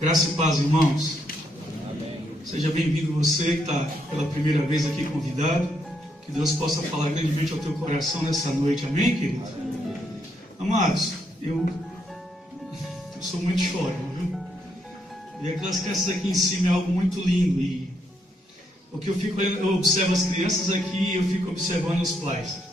Graça e paz, irmãos. Amém. Seja bem-vindo você que está pela primeira vez aqui convidado. Que Deus possa falar grandemente ao teu coração nessa noite. Amém, querido? Amados, eu sou muito chorão, viu? E aquelas crianças aqui em cima é algo muito lindo. E o que eu observo as crianças aqui e eu fico observando os pais.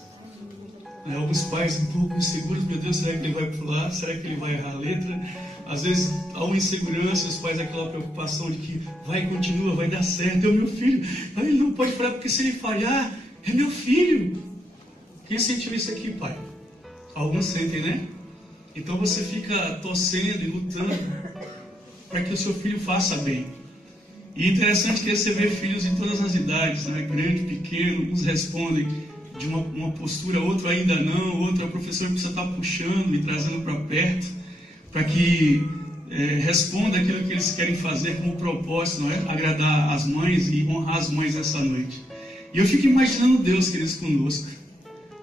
Alguns pais um pouco inseguros, meu Deus, será que ele vai pular? Será que ele vai errar a letra? Às vezes há uma insegurança, os pais aquela preocupação de que vai, continua, vai dar certo, é o meu filho. Ele não pode falar porque se ele falhar, é meu filho. Quem sentiu isso aqui, pai? Alguns sentem, né? Então você fica torcendo e lutando para que o seu filho faça bem. E é interessante que você vê filhos em todas as idades, né? Grande, pequeno, uns respondem de uma postura, outro ainda não, outro a professora precisa estar puxando e trazendo para perto, para que responda aquilo que eles querem fazer como propósito, não é? Agradar as mães e honrar as mães essa noite. E eu fico imaginando Deus, queridos, conosco,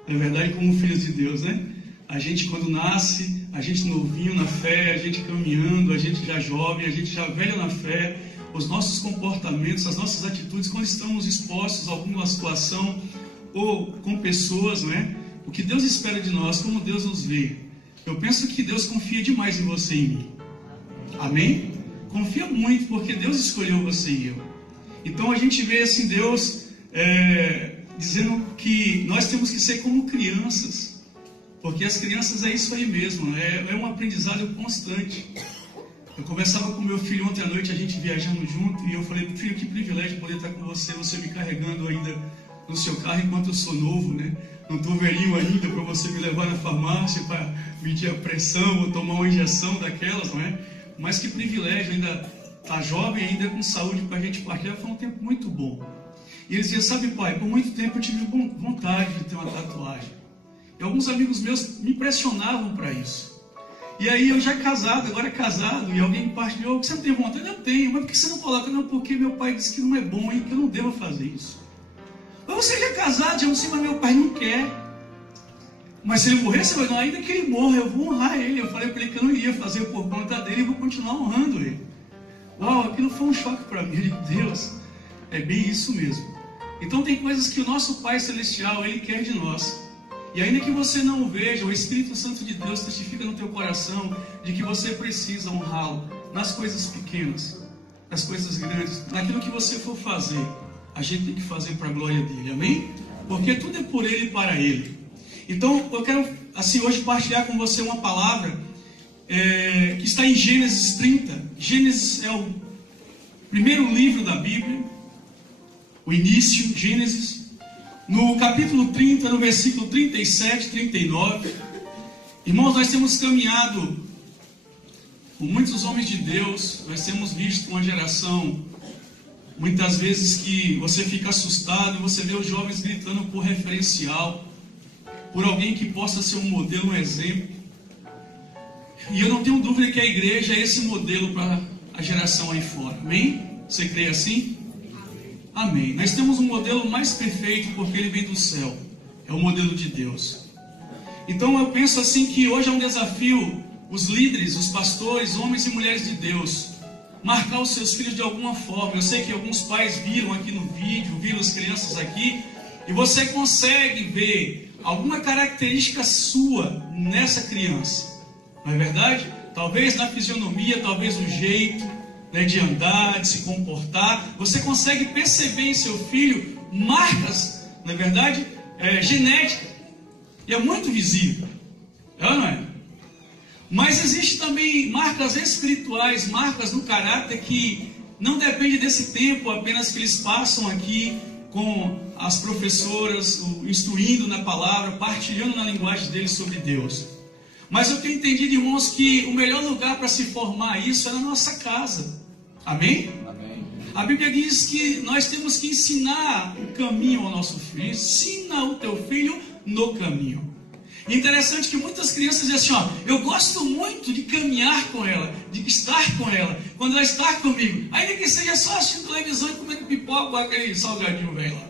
na verdade, como filhos de Deus, né? A gente quando nasce, a gente novinho na fé, a gente caminhando, a gente já jovem, a gente já velho na fé, os nossos comportamentos, as nossas atitudes, quando estamos expostos a alguma situação ou com pessoas, não é? O que Deus espera de nós, como Deus nos vê. Eu penso que Deus confia demais em você e em mim. Amém? Confia muito, porque Deus escolheu você e eu. Então a gente vê assim Deus dizendo que nós temos que ser como crianças, porque as crianças é isso aí mesmo, é um aprendizado constante. Eu conversava com meu filho ontem à noite, a gente viajando junto, e eu falei, filho, que privilégio poder estar com você me carregando ainda no seu carro enquanto eu sou novo, né? Não estou velhinho ainda para você me levar na farmácia para medir a pressão ou tomar uma injeção daquelas, não é? Mas que privilégio, ainda tá jovem, ainda com saúde para a gente partilhar, foi um tempo muito bom. E ele dizia, sabe pai, por muito tempo eu tive vontade de ter uma tatuagem. E alguns amigos meus me pressionavam para isso. E aí eu já casado, agora casado, e alguém partilhou, você não tem vontade? Eu tenho, mas por que você não coloca? Não, porque meu pai disse que não é bom e que eu não devo fazer isso. Mas você já é casado, já não sei, mas meu pai não quer. Mas se ele morrer, você vai não, ainda que ele morra, eu vou honrar ele. Eu falei para ele que eu não iria fazer por conta dele e vou continuar honrando ele. Uau, aquilo foi um choque para mim. Eu digo, Deus, é bem isso mesmo. Então tem coisas que o nosso Pai Celestial, Ele quer de nós. E ainda que você não o veja, o Espírito Santo de Deus testifica no teu coração de que você precisa honrá-lo nas coisas pequenas, nas coisas grandes, naquilo que você for fazer. A gente tem que fazer para a glória dele, amém? Porque tudo é por ele e para ele. Então eu quero assim hoje partilhar com você uma palavra que está em Gênesis 30. Gênesis é o primeiro livro da Bíblia, o início, Gênesis. No capítulo 30, no versículo 37, 39. Irmãos, nós temos caminhado com muitos homens de Deus, nós temos visto uma geração muitas vezes que você fica assustado e você vê os jovens gritando por referencial, por alguém que possa ser um modelo, um exemplo. E eu não tenho dúvida que a igreja é esse modelo para a geração aí fora. Amém? Você crê assim? Amém. Nós temos um modelo mais perfeito porque ele vem do céu. É o modelo de Deus. Então eu penso assim que hoje é um desafio os líderes, os pastores, homens e mulheres de Deus, marcar os seus filhos de alguma forma. Eu sei que alguns pais viram aqui no vídeo, viram as crianças aqui, e você consegue ver alguma característica sua nessa criança. Não é verdade? Talvez na fisionomia, talvez no jeito, né, de andar, de se comportar. Você consegue perceber em seu filho marcas, não é verdade? Genética. E é muito visível. É ou não é? Mas existe também marcas espirituais, marcas no caráter que não depende desse tempo apenas que eles passam aqui com as professoras, instruindo na palavra, partilhando na linguagem deles sobre Deus. Mas eu tenho entendido, irmãos, que o melhor lugar para se formar isso é na nossa casa. Amém? Amém. A Bíblia diz que nós temos que ensinar o caminho ao nosso filho. Ensina o teu filho no caminho. Interessante que muitas crianças dizem assim, eu gosto muito de caminhar com ela, de estar com ela, quando ela está comigo, ainda que seja só assistindo televisão e comendo pipoca com aquele salgadinho velho lá.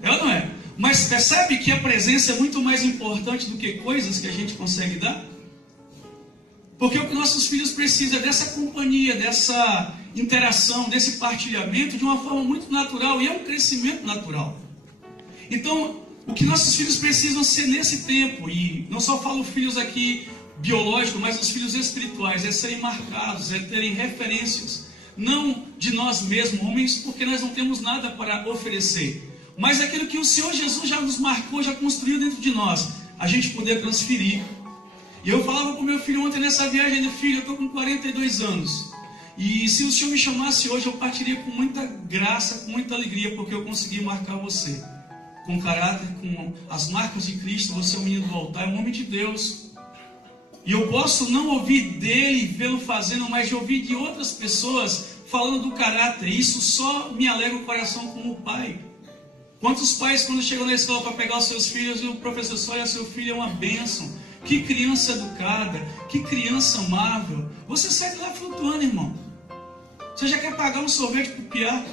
É ou não é? Mas percebe que a presença é muito mais importante do que coisas que a gente consegue dar? Porque o que nossos filhos precisam é dessa companhia, dessa interação, desse partilhamento de uma forma muito natural, e é um crescimento natural. Então, o que nossos filhos precisam ser nesse tempo, e não só falo filhos aqui biológicos, mas os filhos espirituais, é serem marcados, é terem referências, não de nós mesmos, homens, porque nós não temos nada para oferecer, mas aquilo que o Senhor Jesus já nos marcou, já construiu dentro de nós, a gente poder transferir. E eu falava com meu filho ontem nessa viagem, filho, eu estou com 42 anos, e se o Senhor me chamasse hoje, eu partiria com muita graça, com muita alegria, porque eu consegui marcar você, com caráter, com as marcas de Cristo. Você é um menino do altar, é um homem de Deus, e eu posso não ouvir dele, vê-lo fazendo, mas de ouvir de outras pessoas, falando do caráter. Isso só me alegra o coração como pai. Quantos pais, quando chegam na escola para pegar os seus filhos, e o professor só olha, seu filho é uma bênção, que criança educada, que criança amável, você sai de lá flutuando, irmão. Você já quer pagar um sorvete para o piá?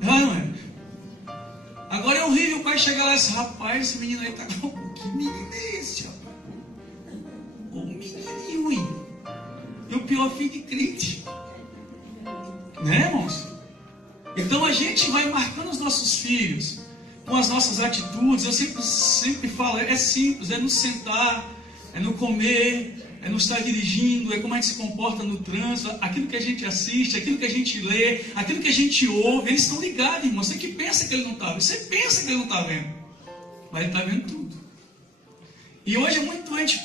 Não é? Agora é horrível o pai chegar lá e dizer, rapaz, esse menino aí está com... Que menino é esse, rapaz? O menininho, e o pior, filho de crente. Né, irmãos? Então a gente vai marcando os nossos filhos com as nossas atitudes. Eu sempre falo, é simples, é no sentar, é no comer, é no estar dirigindo, é como a gente se comporta no trânsito, aquilo que a gente assiste, aquilo que a gente lê, aquilo que a gente ouve. Eles estão ligados, irmão. Você que pensa que ele não está vendo, você pensa que ele não está vendo, mas ele está vendo tudo. E hoje é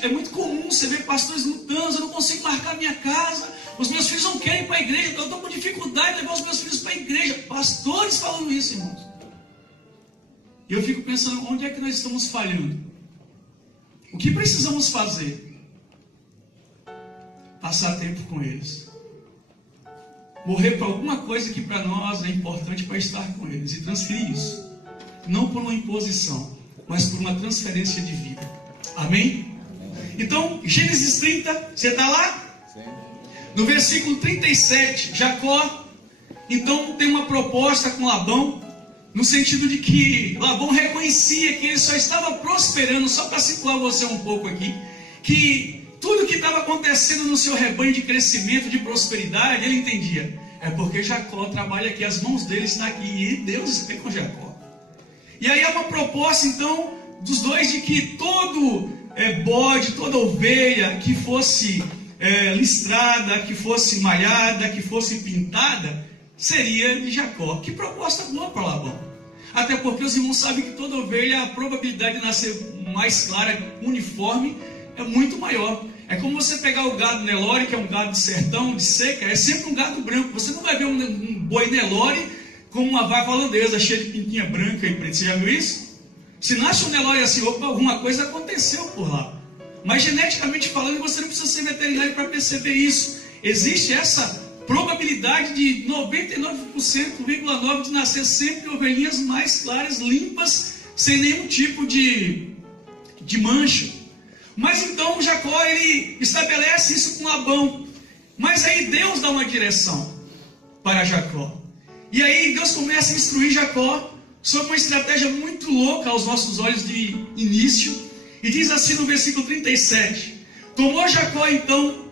muito comum você ver pastores lutando, eu não consigo marcar minha casa, os meus filhos não querem ir para a igreja, eu estou com dificuldade de levar os meus filhos para a igreja. Pastores falando isso, irmãos. E eu fico pensando, onde é que nós estamos falhando? O que precisamos fazer? Passar tempo com eles. Morrer para alguma coisa que para nós é importante para estar com eles. E transferir isso. Não por uma imposição, mas por uma transferência de vida. Amém? Então, Gênesis 30, você está lá? Sim. No versículo 37, Jacó, então, tem uma proposta com Labão, no sentido de que Labão reconhecia que ele só estava prosperando, só para situar você um pouco aqui, que tudo que estava acontecendo no seu rebanho de crescimento, de prosperidade, ele entendia, é porque Jacó trabalha aqui, as mãos dele estão aqui, e Deus está com Jacó. E aí é uma proposta, então, dos dois, de que todo bode, toda ovelha que fosse listrada, que fosse malhada, que fosse pintada, seria de Jacó. Que proposta boa para Labão. Até porque os irmãos sabem que toda ovelha, a probabilidade de nascer mais clara, uniforme, é muito maior. É como você pegar o gado Nelore, que é um gado de sertão, de seca, é sempre um gado branco. Você não vai ver um boi Nelore com uma vaca holandesa, cheia de pintinha branca e preta. Você já viu isso? Se nasce um Nelore assim, opa, alguma coisa aconteceu por lá. Mas geneticamente falando, você não precisa ser veterinário para perceber isso. Existe essa probabilidade de 99,9% de nascer sempre ovelhinhas mais claras, limpas, sem nenhum tipo de mancha. Mas então Jacó, ele estabelece isso com Labão. Mas aí Deus dá uma direção para Jacó. E aí Deus começa a instruir Jacó sobre uma estratégia muito louca aos nossos olhos de início. E diz assim no versículo 37. Tomou Jacó então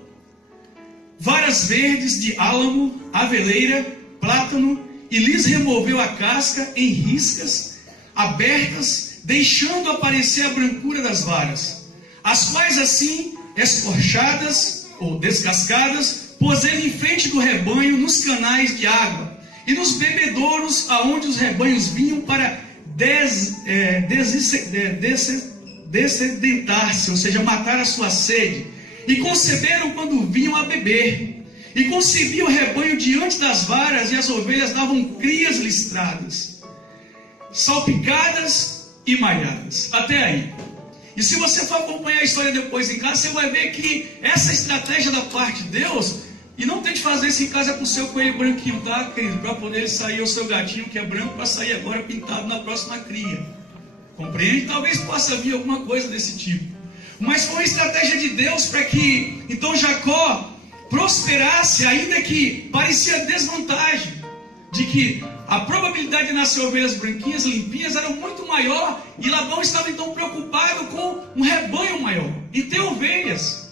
varas verdes de álamo, aveleira, plátano, e lhes removeu a casca em riscas abertas, deixando aparecer a brancura das varas, as quais assim, escorchadas ou descascadas, pôs ele em frente do rebanho nos canais de água e nos bebedouros aonde os rebanhos vinham para dessedentar-se, ou seja, matar a sua sede. E conceberam quando vinham a beber. E concebia o rebanho diante das varas, e as ovelhas davam crias listradas, salpicadas e malhadas. Até aí. E se você for acompanhar a história depois em casa, você vai ver que essa estratégia da parte de Deus, e não tente fazer isso em casa com o seu coelho branquinho, tá, querido? Para poder sair o seu gatinho que é branco, para sair agora pintado na próxima cria. Compreende? Talvez possa vir alguma coisa desse tipo. Mas foi uma estratégia de Deus para que, então, Jacó prosperasse, ainda que parecia desvantagem, de que a probabilidade de nascer ovelhas branquinhas, limpinhas, era muito maior, e Labão estava então preocupado com um rebanho maior, em ter ovelhas.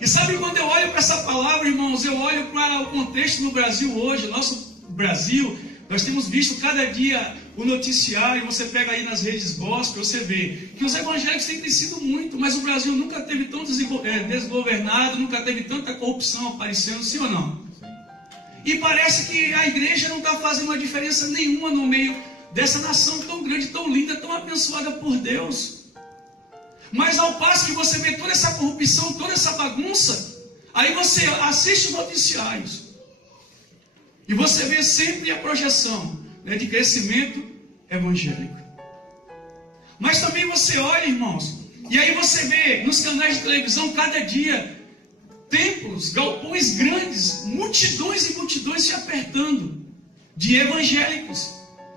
E sabe, quando eu olho para essa palavra, irmãos, eu olho para o contexto no Brasil hoje, nosso Brasil, nós temos visto cada dia o noticiário, você pega aí nas redes gospel, você vê que os evangélicos têm crescido muito, mas o Brasil nunca teve tão desgovernado, nunca teve tanta corrupção aparecendo, sim ou não? E parece que a igreja não está fazendo uma diferença nenhuma no meio dessa nação tão grande, tão linda, tão abençoada por Deus. Mas ao passo que você vê toda essa corrupção, toda essa bagunça, aí você assiste os noticiários e você vê sempre a projeção, né, de crescimento evangélico. Mas também você olha, irmãos, e aí você vê nos canais de televisão cada dia templos, galpões grandes, multidões e multidões se apertando de evangélicos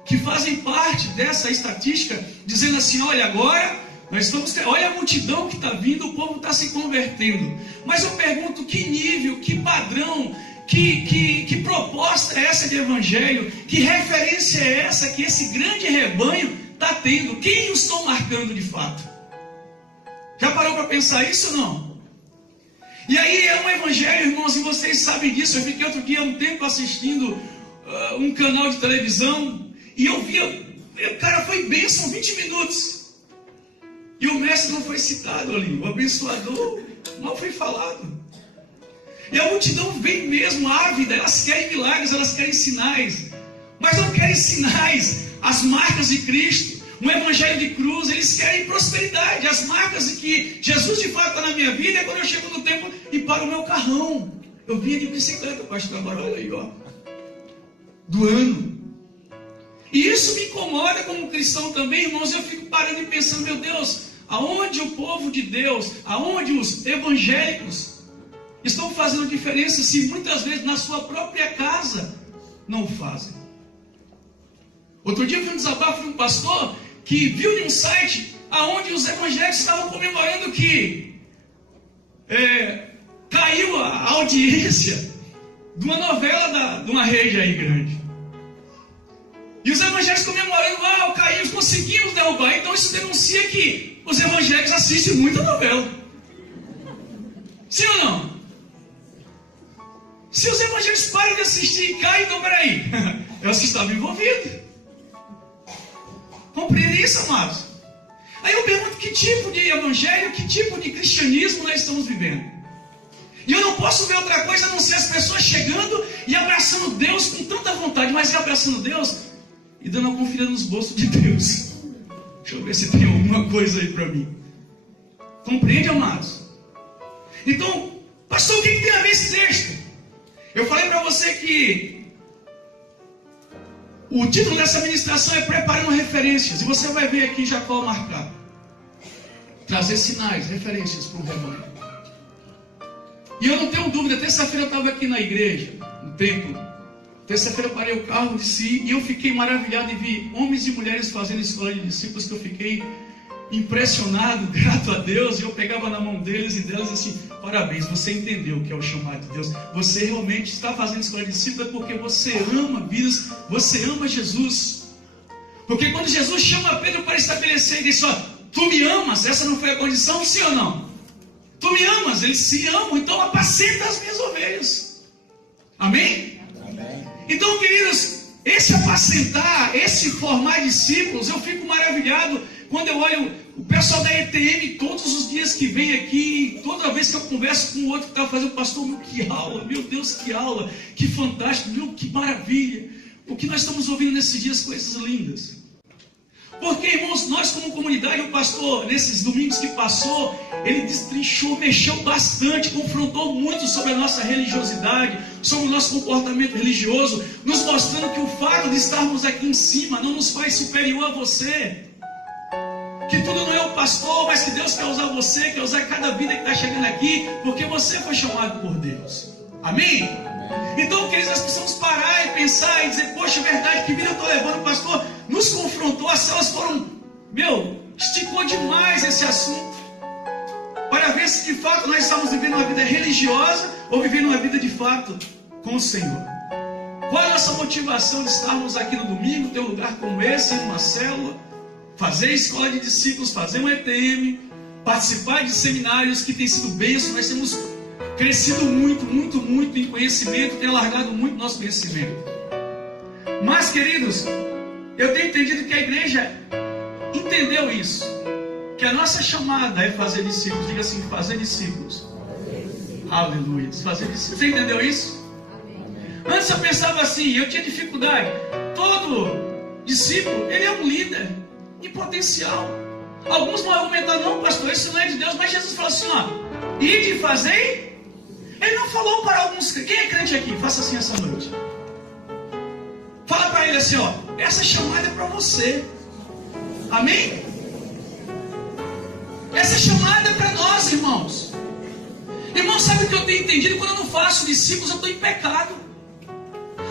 que fazem parte dessa estatística, dizendo assim: olha, agora nós estamos, olha a multidão que está vindo, o povo está se convertendo. Mas eu pergunto, que nível, que padrão, que proposta é essa de evangelho? Que referência é essa que esse grande rebanho está tendo? Quem os estão marcando de fato? Já parou para pensar isso ou não? E aí é um evangelho, irmãos, e vocês sabem disso. Eu fiquei outro dia um tempo assistindo um canal de televisão e eu via, cara, foi bênção, 20 minutos. E o mestre não foi citado ali, o abençoador não foi falado. E a multidão vem mesmo ávida, elas querem milagres, elas querem sinais, mas não querem sinais, as marcas de Cristo, um evangelho de cruz. Eles querem prosperidade, as marcas de que Jesus de fato está na minha vida é quando eu chego no templo e paro o meu carrão. Eu vinha de bicicleta, pastor, agora olha aí, ó, do ano. E isso me incomoda como cristão também, irmãos. Eu fico parando e pensando, meu Deus, aonde o povo de Deus, aonde os evangélicos estão fazendo diferença, se muitas vezes na sua própria casa não fazem? Outro dia eu vi um desabafo de um pastor que viu em um site aonde os evangélicos estavam comemorando que caiu a audiência de uma novela de uma rede aí grande. E os evangélicos comemorando, caímos, conseguimos derrubar. Então isso denuncia que os evangélicos assistem muita novela. Sim ou não? Se os evangélicos param de assistir e caem, então peraí, elas que estavam envolvidos. Compreende isso, amados? Aí eu pergunto, que tipo de evangelho, que tipo de cristianismo nós estamos vivendo? E eu não posso ver outra coisa a não ser as pessoas chegando e abraçando Deus com tanta vontade, mas abraçando Deus e dando uma conferida nos bolsos de Deus. Deixa eu ver se tem alguma coisa aí para mim. Compreende, amados? Então, pastor, o que tem a ver esse texto? Eu falei para você que o título dessa ministração é Preparando Referências. E você vai ver aqui Jacó marcar. Trazer sinais, referências para o rebanho. E eu não tenho dúvida, terça-feira eu estava aqui na igreja, no templo. Terça-feira eu parei o carro, desci, e eu fiquei maravilhado e vi homens e mulheres fazendo escola de discípulos, que eu fiquei impressionado, grato a Deus. E eu pegava na mão deles e delas assim: parabéns, você entendeu o que é o chamado de Deus. Você realmente está fazendo escola de discípulos porque você ama vidas, você ama Jesus. Porque quando Jesus chama Pedro para estabelecer, ele diz: ó, tu me amas? Essa não foi a condição, sim ou não? Tu me amas? Eles se amam, então apacenta as minhas ovelhas. Amém? Amém. Então, queridos, esse apacentar, esse formar discípulos, eu fico maravilhado quando eu olho o pessoal da ETM todos os dias que vem aqui, toda vez que eu converso com o outro que está fazendo, pastor, que aula, meu Deus, que aula, que fantástico, meu, que maravilha. O que nós estamos ouvindo nesses dias, coisas lindas. Porque, irmãos, nós como comunidade, o pastor, nesses domingos que passou, ele destrinchou, mexeu bastante, confrontou muito sobre a nossa religiosidade, sobre o nosso comportamento religioso, nos mostrando que o fato de estarmos aqui em cima não nos faz superior a você. Que tudo não é o pastor, mas que Deus quer usar você, quer usar cada vida que está chegando aqui, porque você foi chamado por Deus. Amém? Então, queridos, nós precisamos parar e pensar e dizer: poxa, é verdade, que vida eu estou levando? O pastor nos confrontou, as células foram, esticou demais esse assunto, para ver se de fato nós estamos vivendo uma vida religiosa ou vivendo uma vida de fato com o Senhor. Qual é a nossa motivação de estarmos aqui no domingo, ter um lugar como esse, numa célula, fazer escola de discípulos, fazer um ETM, participar de seminários que têm sido bênçãos? Nós temos crescido muito, muito, muito em conhecimento, tem alargado muito nosso conhecimento. Mas, queridos, eu tenho entendido que a igreja entendeu isso, que a nossa chamada é fazer discípulos. Diga assim, fazer discípulos. Aleluia, fazer discípulos. Você entendeu isso? Antes eu pensava assim, eu tinha dificuldade. Todo discípulo, ele é um líder em potencial. Alguns vão argumentar, não pastor, isso não é de Deus. Mas Jesus falou assim, ó, ide e fazei. Ele não falou para alguns, quem é crente aqui? Faça assim essa noite. Fala para ele assim, ó, essa chamada é para você. Amém? Essa chamada é para nós, irmãos. Irmãos, sabe o que eu tenho entendido? Quando eu não faço discípulos, eu estou em pecado.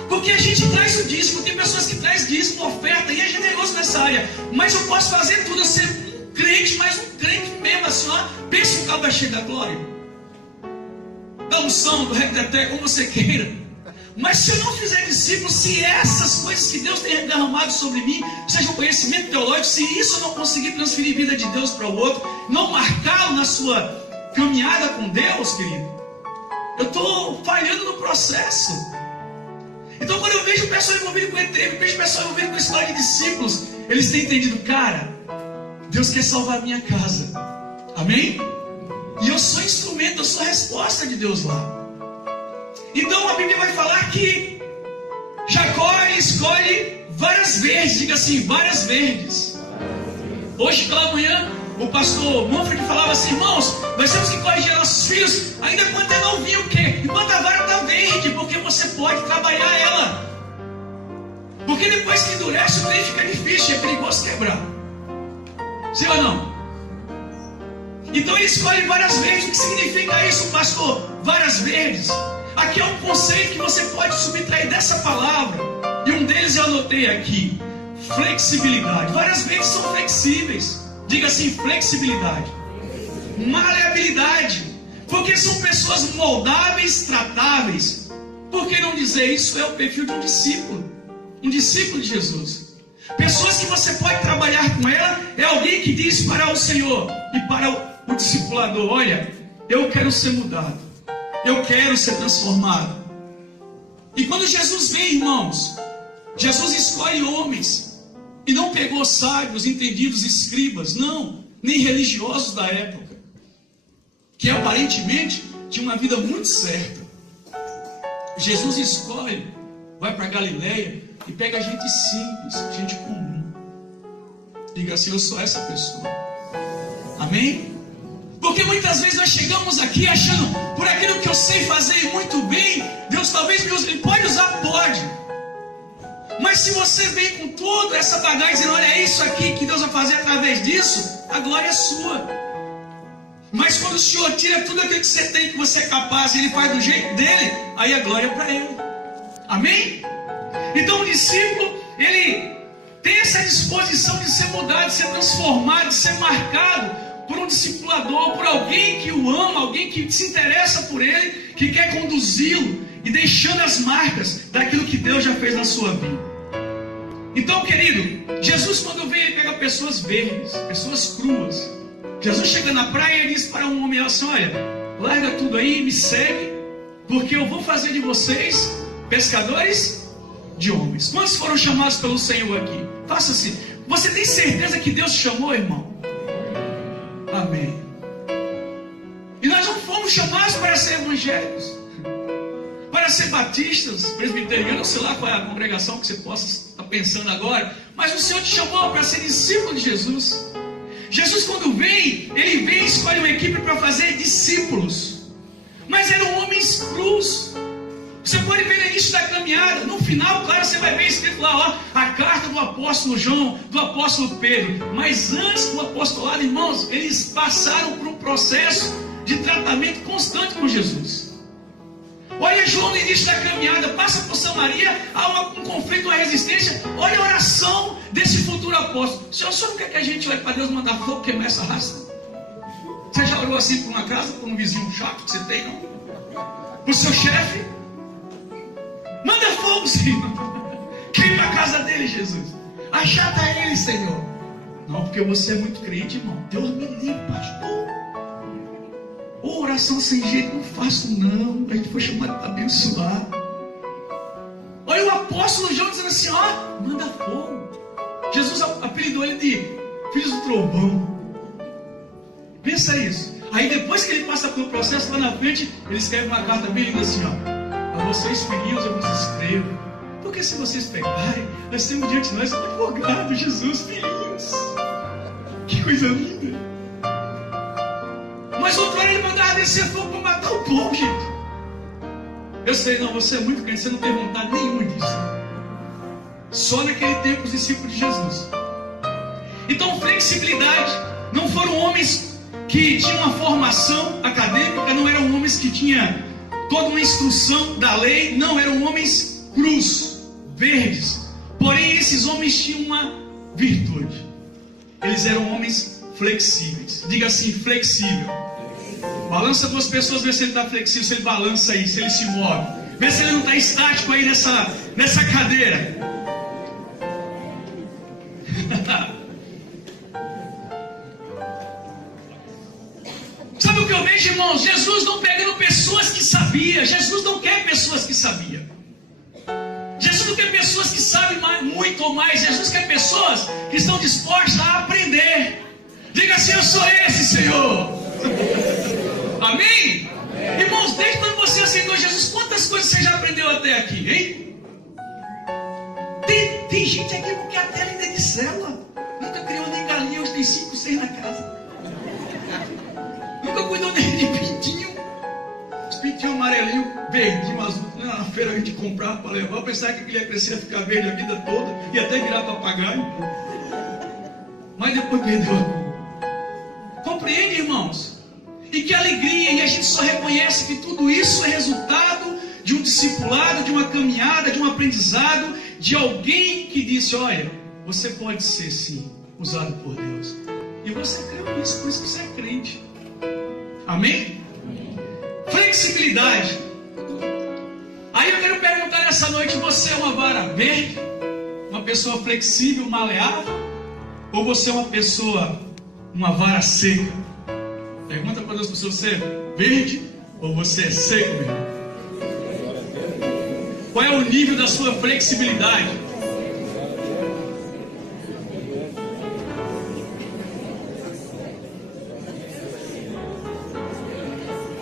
Porque a gente traz o dízimo, tem pessoas que trazem dízimo, oferta, e é generoso nessa área. Mas eu posso fazer tudo, eu ser um crente, mas um crente mesmo, assim, ó. Pensa um cabo cheio da glória. Da unção, do reteté, como você queira. Mas se eu não fizer discípulos, se essas coisas que Deus tem derramado sobre mim, seja um conhecimento teológico, se isso eu não conseguir transferir vida de Deus para o outro, não marcá-lo na sua caminhada com Deus, querido, eu estou falhando no processo. Então, quando eu vejo pessoas envolvidas com ET, eu vejo pessoas envolvidas com história de discípulos, eles têm entendido, cara, Deus quer salvar a minha casa. Amém? E eu sou instrumento, eu sou a resposta de Deus lá. Então a Bíblia vai falar que Jacó escolhe varas verdes, diga assim, varas verdes. Hoje pela manhã, o pastor Manfred falava assim, irmãos, nós temos que corrigir nossos filhos, ainda quando é novinho, o quê? Enquanto a vara está verde, porque você pode trabalhar ela. Porque depois que endurece, o trem fica difícil, é perigoso quebrar. Sim ou não? Então ele escolhe varas verdes. O que significa isso, pastor? Varas verdes. Aqui é um conceito que você pode subtrair dessa palavra. E um deles eu anotei aqui. Flexibilidade. Várias vezes são flexíveis. Diga assim, flexibilidade. Maleabilidade. Porque são pessoas moldáveis, tratáveis. Por que não dizer isso? É o perfil de um discípulo. Um discípulo de Jesus. Pessoas que você pode trabalhar com ela. É alguém que diz para o Senhor e para o discipulador, olha, eu quero ser mudado. Eu quero ser transformado. E quando Jesus vem, irmãos, Jesus escolhe homens. E não pegou sábios, entendidos, escribas, não, nem religiosos da época, que aparentemente tinham uma vida muito certa. Jesus escolhe, vai para Galileia e pega gente simples, gente comum. Diga assim, eu sou essa pessoa. Amém? Porque muitas vezes nós chegamos aqui achando, por aquilo que eu sei fazer muito bem, Deus talvez me use. Ele pode usar? Pode. Mas se você vem com toda essa bagagem, dizendo, olha, é isso aqui que Deus vai fazer através disso, a glória é sua. Mas quando o Senhor tira tudo aquilo que você tem, que você é capaz, e Ele faz do jeito dele, aí a glória é para Ele. Amém? Então o discípulo, ele tem essa disposição de ser mudado, de ser transformado, de ser marcado por um discipulador, por alguém que o ama, alguém que se interessa por ele, que quer conduzi-lo e deixando as marcas daquilo que Deus já fez na sua vida. Então, querido, Jesus quando vem, ele pega pessoas verdes, pessoas cruas. Jesus chega na praia e diz para um homem assim, olha, larga tudo aí, me segue, porque eu vou fazer de vocês pescadores de homens. Quantos foram chamados pelo Senhor aqui? Faça assim. Você tem certeza que Deus te chamou, irmão? Amém. E nós não fomos chamados para ser evangélicos, para ser batistas, presbiterianos, sei lá qual é a congregação que você possa estar pensando agora, mas o Senhor te chamou para ser discípulo de Jesus. Jesus quando vem, ele vem e escolhe uma equipe para fazer discípulos, mas eram homens crus. Você pode ver no início da caminhada, no final, claro, você vai ver escrito lá, ó, a carta do apóstolo João, do apóstolo Pedro. Mas antes do apostolado, irmãos, eles passaram por um processo de tratamento constante com Jesus. Olha João no início da caminhada, passa por Samaria, há um conflito, uma resistência. Olha a oração desse futuro apóstolo. Senhor, só não quer que a gente olhe para Deus mandar fogo queimar essa raça? Você já orou assim por uma casa, por um vizinho chato que você tem, não? Por seu chefe? Manda fogo, Senhor. Queima a casa dele, Jesus. Achata ele, Senhor. Não, porque você é muito crente, irmão. Deus me livre, pastor. Ou oração sem jeito, não faço não. A gente foi chamado para abençoar. Olha o apóstolo João dizendo assim, ó, manda fogo. Jesus apelidou ele de filhos do trovão. Pensa isso. Aí depois que ele passa pelo processo, lá na frente, ele escreve uma carta bem linda assim, ó. A vocês, filhinhos, eu vos escrevo. Porque se vocês pegarem, nós temos diante de nós um advogado, Jesus, filhinhos. Que coisa linda. Mas outra hora ele mandava descer fogo para matar o povo, gente. Eu sei, não, você é muito crente, você não tem vontade nenhuma disso. Só naquele tempo os discípulos de Jesus. Então, flexibilidade. Não foram homens que tinham uma formação acadêmica, não eram homens que tinham toda uma instrução da lei, não, eram homens crus, verdes. Porém, esses homens tinham uma virtude. Eles eram homens flexíveis. Diga assim, flexível. Balança duas pessoas, vê se ele está flexível, se ele balança aí, se ele se move. Vê se ele não está estático aí nessa cadeira. Sabe o que eu vejo, irmãos? Jesus não pegando pessoas que sabiam. Jesus não quer pessoas que sabiam. Jesus não quer pessoas que sabem muito ou mais. Jesus quer pessoas que estão dispostas a aprender. Diga assim, eu sou esse, Senhor. Amém? Amém? Irmãos, desde quando você aceitou Jesus, quantas coisas você já aprendeu até aqui, hein? Tem gente aqui que quer até líder de célula. Nunca criou nem galinha, hoje tem 5, 6 na casa. Nunca cuidou nem de pintinho. Os pintinhos amarelinhos, verdinho, azul. Na feira a gente comprava para levar. Eu pensava que ele ia crescer, ia ficar verde a vida toda. E até virar papagaio. Mas depois perdeu a cor. Compreende, irmãos? E que alegria, e a gente só reconhece que tudo isso é resultado de um discipulado, de uma caminhada, de um aprendizado, de alguém que disse, olha, você pode ser sim, usado por Deus. E você creu nisso, por isso que você é crente. Amém? Flexibilidade. Aí eu quero perguntar nessa noite, você é uma vara verde? Uma pessoa flexível, maleável? Ou você é uma pessoa, uma vara seca? Pergunta para Deus, você é verde ou você é seco, meu irmão? Qual é o nível da sua flexibilidade?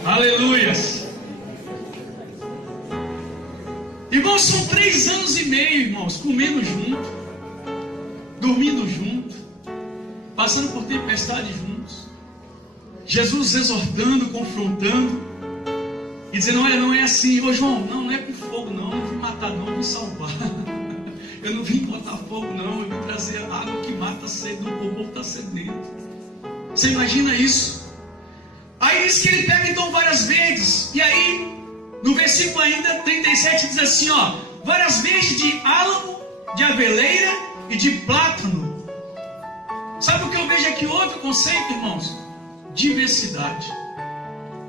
Aleluias! Irmãos, são 3 anos e meio, irmãos, comendo junto, dormindo junto, passando por tempestade juntos. Jesus exortando, confrontando e dizendo, olha, não é assim. Ô João, não é com fogo não, eu não vim matar não, eu vim salvar. Eu não vim botar fogo não, eu vim trazer água que mata a sede, o povo está sedento. Você imagina isso? Aí diz que ele pega então varas verdes, e aí no versículo ainda 37 diz assim, ó, varas verdes de álamo, de aveleira e de plátano. Sabe o que eu vejo aqui? Outro conceito, irmãos? Diversidade.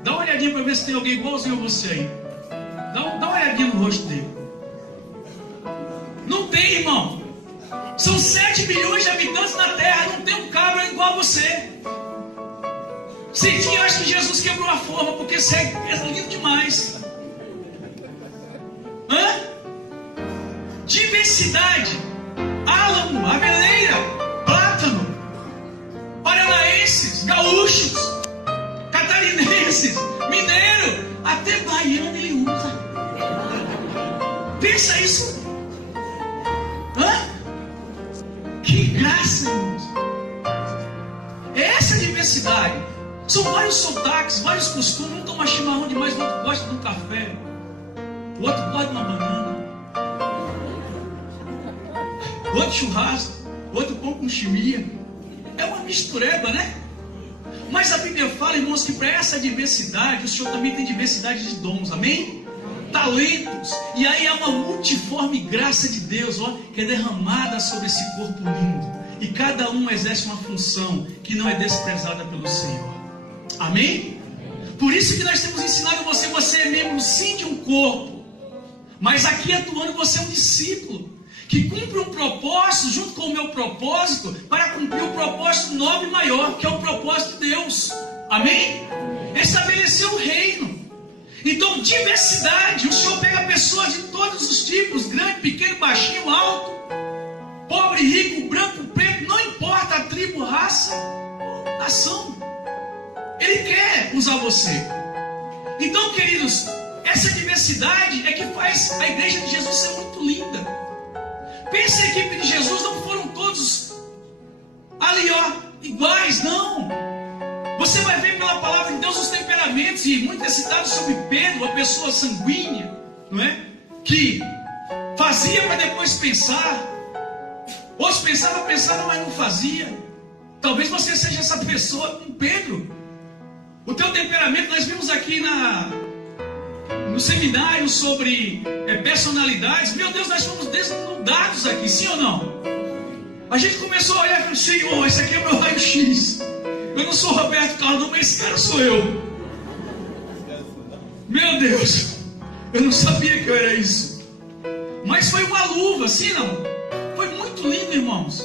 Dá uma olhadinha para ver se tem alguém igualzinho a você aí. Dá uma olhadinha no rosto dele. Não tem, irmão. São 7 bilhões de habitantes na terra. Não tem um cabra igual a você. Se tinha, eu acho que Jesus quebrou a forma, porque você é lindo demais. Hã? Diversidade. Álamo, aveleira, plátano, paranaenses, gaúchos, catarinenses, mineiro, até baiano ele usa. Pensa isso. Hã? Que graça, irmãos. Essa diversidade. São vários sotaques, vários costumes. Um toma chimarrão demais, o outro gosta de um café, o outro gosta de uma banana, o outro churrasco, o outro pão com chimia. É uma mistureba, né? Mas a Bíblia fala, irmãos, que para essa diversidade, o Senhor também tem diversidade de dons, amém? Talentos. E aí há uma multiforme graça de Deus, ó, que é derramada sobre esse corpo lindo. E cada um exerce uma função que não é desprezada pelo Senhor. Amém? Por isso que nós temos ensinado você, você é membro sim de um corpo, mas aqui atuando você é um discípulo, que cumpre um propósito junto com o meu propósito, para cumprir o propósito nobre e maior, que é o propósito de Deus. Amém? é estabelecer o reino. Então, diversidade, o Senhor pega pessoas de todos os tipos, grande, pequeno, baixinho, alto, pobre, rico, branco, preto, não importa a tribo, raça ou nação. Ele quer usar você. Então, queridos, essa diversidade é que faz a igreja de Jesus ser muito linda. Pense, a equipe de Jesus não foram todos ali, iguais, não. Você vai ver pela palavra de Deus os temperamentos, e muito é citado sobre Pedro, a pessoa sanguínea, não é? Que fazia para depois pensar. Outros pensavam, mas não fazia. Talvez você seja essa pessoa com Pedro. O teu temperamento, nós vimos aqui no seminário sobre personalidades. Meu Deus, nós fomos desnudados aqui, sim ou não? A gente começou a olhar e falou: Senhor, esse aqui é meu raio-x. Eu não sou Roberto Carlos, não, mas esse cara sou eu. Meu Deus, eu não sabia que eu era isso. Mas foi uma luva, sim não? Foi muito lindo, irmãos.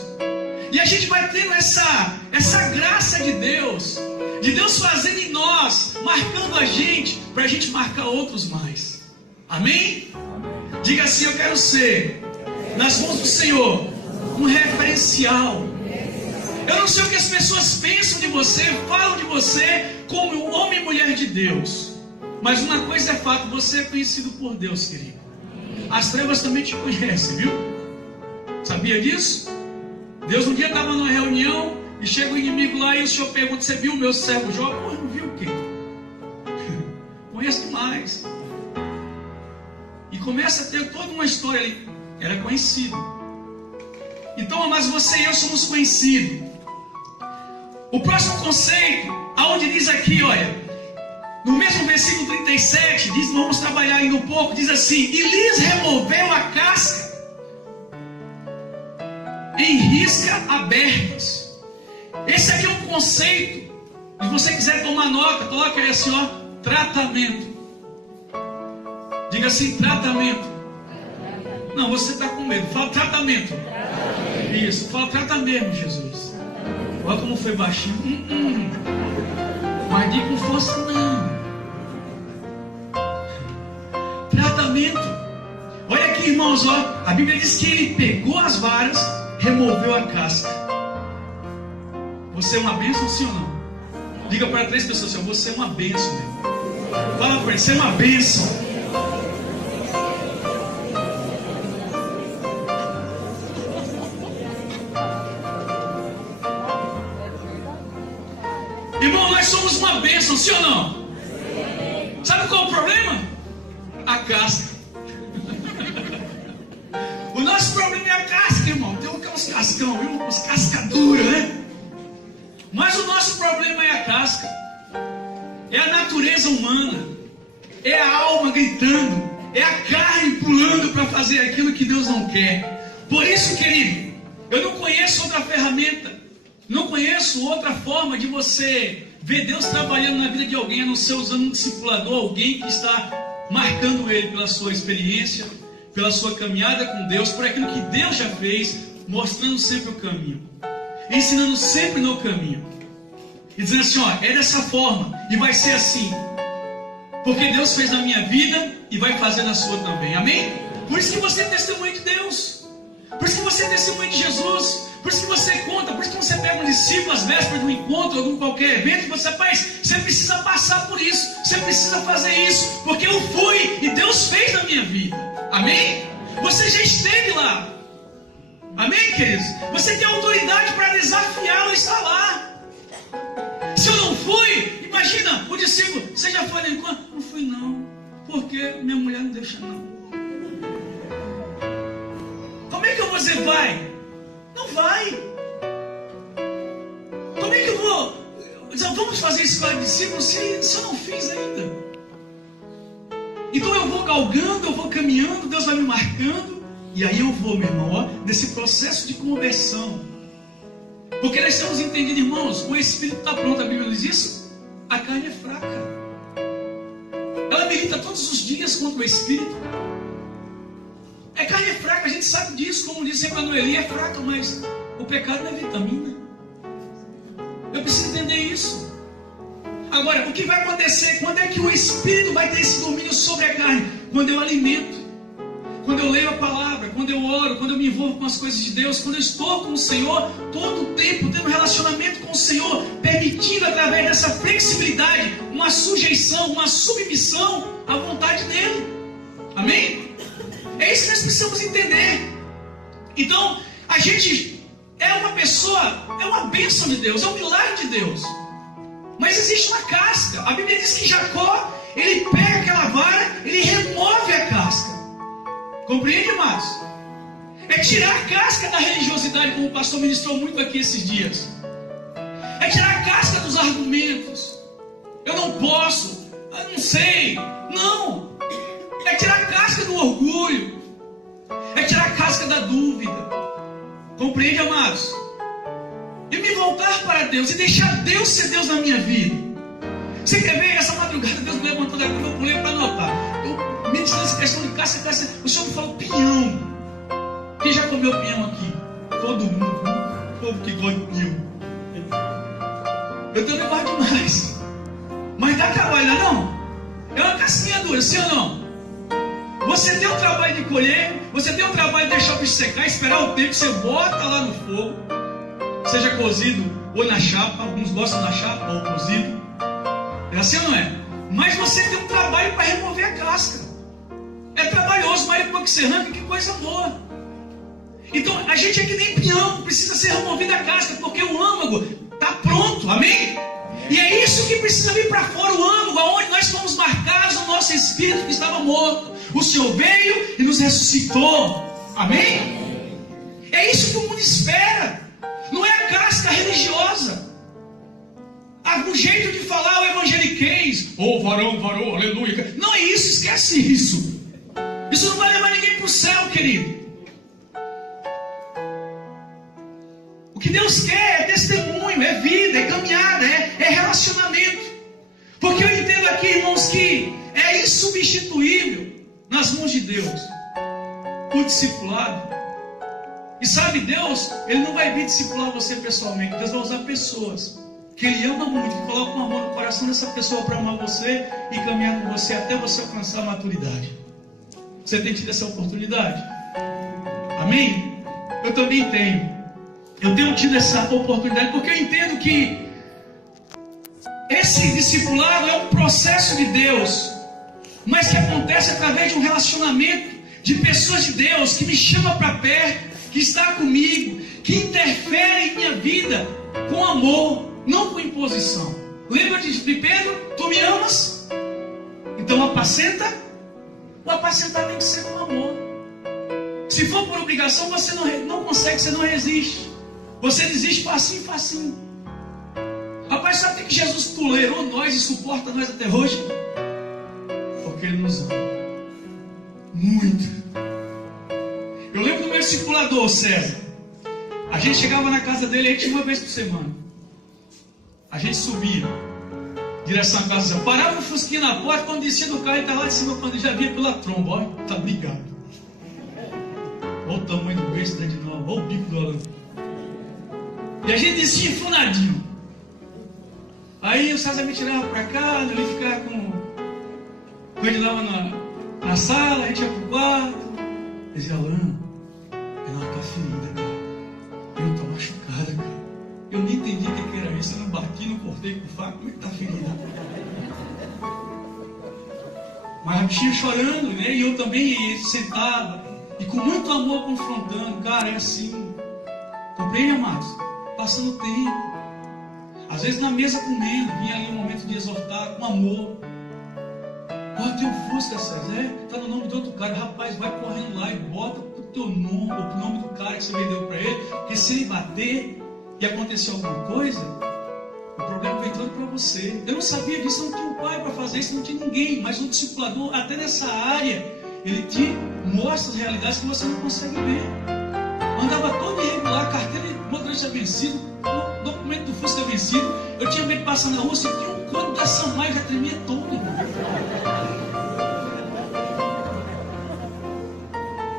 E a gente vai tendo essa graça de Deus fazendo em nós, marcando a gente, para a gente marcar outros mais. Amém? Diga assim: eu quero ser, nas mãos do Senhor, um referencial. Eu não sei o que as pessoas pensam de você, falam de você como homem e mulher de Deus. Mas uma coisa é fato: você é conhecido por Deus, querido. As trevas também te conhecem, viu? Sabia disso? Deus um dia estava numa reunião e chega o inimigo lá e o Senhor pergunta: você viu o meu servo Jó? Pô, não viu o quê? Conheço demais. E começa a ter toda uma história ali. Era conhecido. Então, mas você e eu somos conhecidos. O próximo conceito, aonde diz aqui, olha, no mesmo versículo 37, diz, vamos trabalhar ainda um pouco, diz assim: e lhes removeu a casca em risca abertas. Esse aqui é um conceito. Se você quiser tomar nota, coloque aí assim, tratamento. Diga assim: tratamento. Não, você está com medo. Fala tratamento. Isso, fala tratamento, Jesus. Olha como foi baixinho. Mas diga com força, não. Tratamento. Olha aqui, irmãos, a Bíblia diz que ele pegou as varas, removeu a casca. Você é uma bênção, sim ou não? Diga para 3 pessoas assim: você é uma bênção, meu. Fala para ele: você é uma bênção. Irmão, nós somos uma bênção, sim ou não? Sabe qual é o problema? A casca. O nosso problema é a casca, irmão. Tem uns cascão, uns cascaduras, né? Mas o nosso problema é a casca. É a natureza humana. É a alma gritando. É a carne pulando para fazer aquilo que Deus não quer. Por isso, querido, eu não conheço outra ferramenta. Não conheço outra forma de você ver Deus trabalhando na vida de alguém, a não ser usando um discipulador, alguém que está marcando ele pela sua experiência, pela sua caminhada com Deus, por aquilo que Deus já fez, mostrando sempre o caminho, ensinando sempre no caminho, e dizendo assim: é dessa forma, e vai ser assim, porque Deus fez na minha vida e vai fazer na sua também. Amém? Por isso que você é testemunho de Deus, por isso que você é testemunho de Jesus. Por isso que você conta, por isso que você pega um discípulo às vésperas de um encontro ou de qualquer evento, e você faz, você precisa passar por isso, você precisa fazer isso, porque eu fui e Deus fez na minha vida. Amém? Você já esteve lá. Amém, queridos? Você tem autoridade para desafiá-lo a estar lá. Se eu não fui, imagina o discípulo: você já foi no encontro? Não fui não, porque minha mulher não deixa não. Como é que eu vou dizer vai? Não vai. Como é que eu vou dizer, vamos fazer isso para discípulos, se eu não fiz ainda? Então eu vou galgando, eu vou caminhando, Deus vai me marcando, e aí eu vou, meu irmão, nesse processo de conversão. Porque nós estamos entendidos, irmãos, o Espírito está pronto, a Bíblia diz isso. A carne é fraca. Ela milita todos os dias contra o Espírito. A carne é fraca, a gente sabe disso, como disse Emanueli, é fraca, mas o pecado não é vitamina. Eu preciso entender isso. Agora, o que vai acontecer? Quando é que o Espírito vai ter esse domínio sobre a carne? Quando eu alimento, quando eu leio a palavra, quando eu oro, quando eu me envolvo com as coisas de Deus, quando eu estou com o Senhor, todo o tempo tendo um relacionamento com o Senhor, permitindo através dessa flexibilidade, uma sujeição, uma submissão à vontade dEle. Amém? É isso que nós precisamos entender. Então, a gente é uma pessoa, é uma bênção de Deus, é um milagre de Deus. Mas existe uma casca. A Bíblia diz que Jacó, ele pega aquela vara, ele remove a casca. Compreende, amados? É tirar a casca da religiosidade, como o pastor ministrou muito aqui esses dias. É tirar a casca dos argumentos. Eu não posso, eu não sei. Não. É tirar a casca do orgulho. É tirar a casca da dúvida. Compreende, amados? E me voltar para Deus e deixar Deus ser Deus na minha vida. Você quer ver? Essa madrugada Deus me levantou da cama, eu pulei para anotar. Eu me disse essa questão de casca. O Senhor me falou pinhão. Quem já comeu pinhão aqui? Todo mundo. O povo que gosta de pinhão. Eu também gosto demais. Mas dá trabalho, não? É uma casquinha dura, sim ou não? Você tem o trabalho de colher, você tem o trabalho de deixar o bicho secar, esperar o tempo, você bota lá no fogo, seja cozido ou na chapa, alguns gostam da chapa ou cozido. É assim ou não é? Mas você tem um trabalho para remover a casca. É trabalhoso, mas depois que você arranca, que coisa boa. Então, a gente é que nem pinhão, precisa ser removida a casca, porque o âmago está pronto, amém? E é isso que precisa vir para fora, o âmago, aonde nós fomos marcados no nosso espírito que estava morto. O Senhor veio e nos ressuscitou, amém? É isso que o mundo espera. Não é a casca religiosa. O jeito de falar o evangeliquez, varão, aleluia. Não é isso, esquece isso. Isso não vai levar ninguém para o céu, querido. O que Deus quer é testemunho, é vida, é caminhada, é relacionamento. Porque eu entendo aqui, irmãos, que é insubstituível nas mãos de Deus o discipulado. E sabe, Deus, Ele não vai vir discipular você pessoalmente. Deus vai usar pessoas que Ele ama muito, que coloca uma mão no coração dessa pessoa para amar você e caminhar com você até você alcançar a maturidade. Você tem tido essa oportunidade? Amém? Eu também tenho. Eu tenho tido essa oportunidade porque eu entendo que esse discipulado é um processo de Deus, mas que acontece através de um relacionamento de pessoas de Deus que me chamam para perto, que está comigo, que interfere em minha vida com amor, não com imposição. Lembra de Pedro? Tu me amas? Então apacenta. O apacentar tem que ser com amor. Se for por obrigação, você não consegue, você não resiste. Você desiste facinho, facinho. Rapaz, sabe por que Jesus tolerou nós e suporta nós até hoje? Porque Ele nos ama muito. Eu lembro do meu discipulador, César. A gente chegava na casa dele, a gente uma vez por semana. A gente subia, direção à casa, parava no fusquinha na porta, quando descia do carro, ele estava lá de cima, quando já via pela tromba, olha, tá brigado. Olha o tamanho do beijo de novo, olha o bico do Alan. E a gente descia enfunadinho. Aí o César me tirava para cá, ele ficava com ele lá na sala, a gente ia pro quarto. Ele dizia, Alan, ela tá ferida, cara. Eu tô machucada, cara. Eu nem entendi o que era isso. Eu não bati, não cortei com faca. Como é que tá ferida? Mas a bichinha chorando, né? E eu também sentado. E com muito amor confrontando. Cara, é assim. Compreende, amados? Passando tempo. Às vezes na mesa comendo. Vinha ali um momento de exortar com amor. Ó, tem um Fusca, César. Tá no nome de outro cara. Rapaz, vai correndo lá e bota pro teu nome, ou pro nome do cara que você vendeu para ele. Porque se ele bater e acontecer alguma coisa, o problema vem todo para você. Eu não sabia disso, eu não tinha um pai para fazer isso, não tinha ninguém. Mas o discipulador, até nessa área, ele te mostra as realidades que você não consegue ver. Andava todo irregular, carteira de motorista vencido, documento do Fusca vencido. Eu tinha medo de passar na rua, se tinha um canto da Samai, já tremia todo.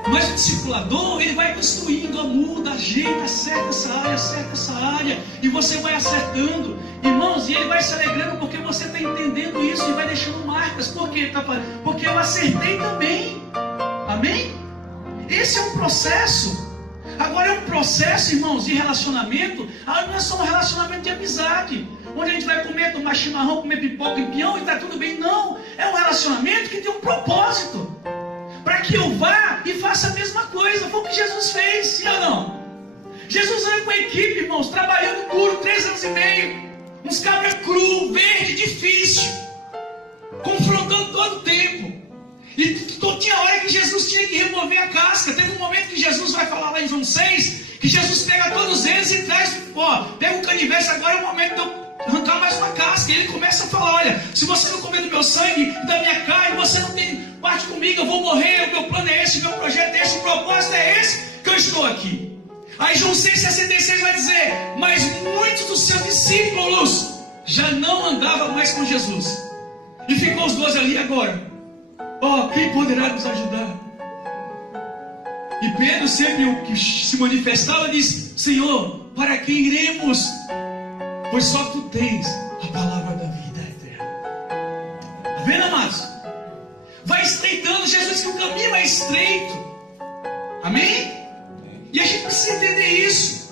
Mas o discipulador, ele vai construindo amor, dá ajeita, acerta essa área, e você vai acertando, irmãos, e Ele vai se alegrando porque você está entendendo isso e vai deixando marcas. Por quê? Porque eu acertei também. Amém? Esse é um processo. Agora é um processo, irmãos, de relacionamento. Não é só um relacionamento de amizade, onde a gente vai comer, tomar chimarrão, comer pipoca e pinhão e está tudo bem. Não, é um relacionamento que tem um propósito, para que eu vá e faça a mesma coisa. Foi o que Jesus fez, sim ou não? Jesus anda com a equipe, irmãos, trabalhando duro, 3 anos e meio, uns cabras cru, verde, difícil, confrontando todo o tempo. E tinha hora que Jesus tinha que remover a casca. Teve um momento que Jesus vai falar lá em João 6, que Jesus pega todos eles e traz, pega um canivete, agora é o momento de eu arrancar mais uma casca. E ele começa a falar: olha, se você não comer do meu sangue, da minha carne, você não tem parte comigo, eu vou morrer, o meu plano é esse, o meu projeto é esse, o propósito é esse, que eu estou aqui. Aí João 6,66 vai dizer: mas muitos dos seus discípulos já não andavam mais com Jesus. E ficou os 12 ali agora. Quem poderá nos ajudar? E Pedro, sempre o que se manifestava, diz: Senhor, para quem iremos? Pois só tu tens a palavra da vida eterna. Está vendo, amados? Vai estreitando. Jesus que o caminho é estreito. Amém? E a gente precisa entender isso.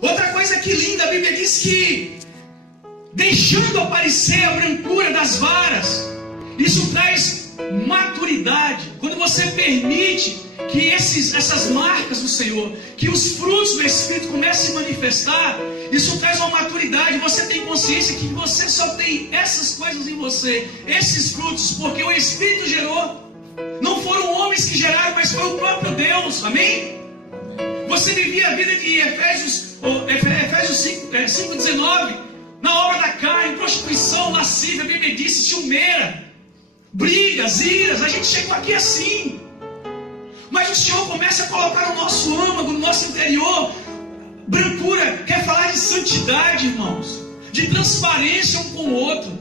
Outra coisa que linda, a Bíblia diz que, deixando aparecer a brancura das varas, isso traz maturidade. Quando você permite que essas marcas do Senhor, que os frutos do Espírito comecem a se manifestar, isso traz uma maturidade. Você tem consciência que você só tem essas coisas em você, esses frutos, porque o Espírito gerou. Não foram homens que geraram, mas foi o próprio Deus. Amém? Você vivia a vida de Efésios 5,19, na obra da carne, prostituição, lascívia, bebedice, ciumeira, brigas, iras. A gente chegou aqui assim. Mas o Senhor começa a colocar no nosso âmago, no nosso interior, brancura. Quer falar de santidade, irmãos, de transparência um com o outro,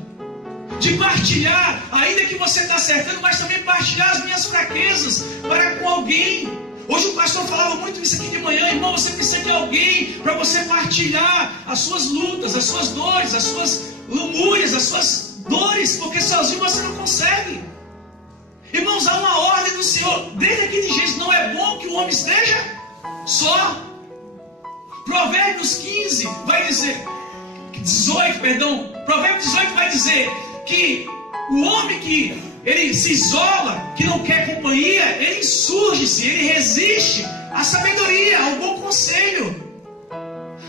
de partilhar, ainda que você está acertando, mas também partilhar as minhas fraquezas para com alguém. Hoje o pastor falava muito isso aqui de manhã. Irmão, você precisa de alguém para você partilhar as suas lutas, as suas dores, as suas lamúrias, as suas dores, porque sozinho você não consegue. Irmãos, há uma ordem do Senhor desde aqui de Gênesis: não é bom que o homem esteja só. Provérbios 15 vai dizer, 18, perdão, Provérbios 18 vai dizer que o homem que ele se isola, que não quer companhia, ele insurge-se, ele resiste à sabedoria, ao bom conselho.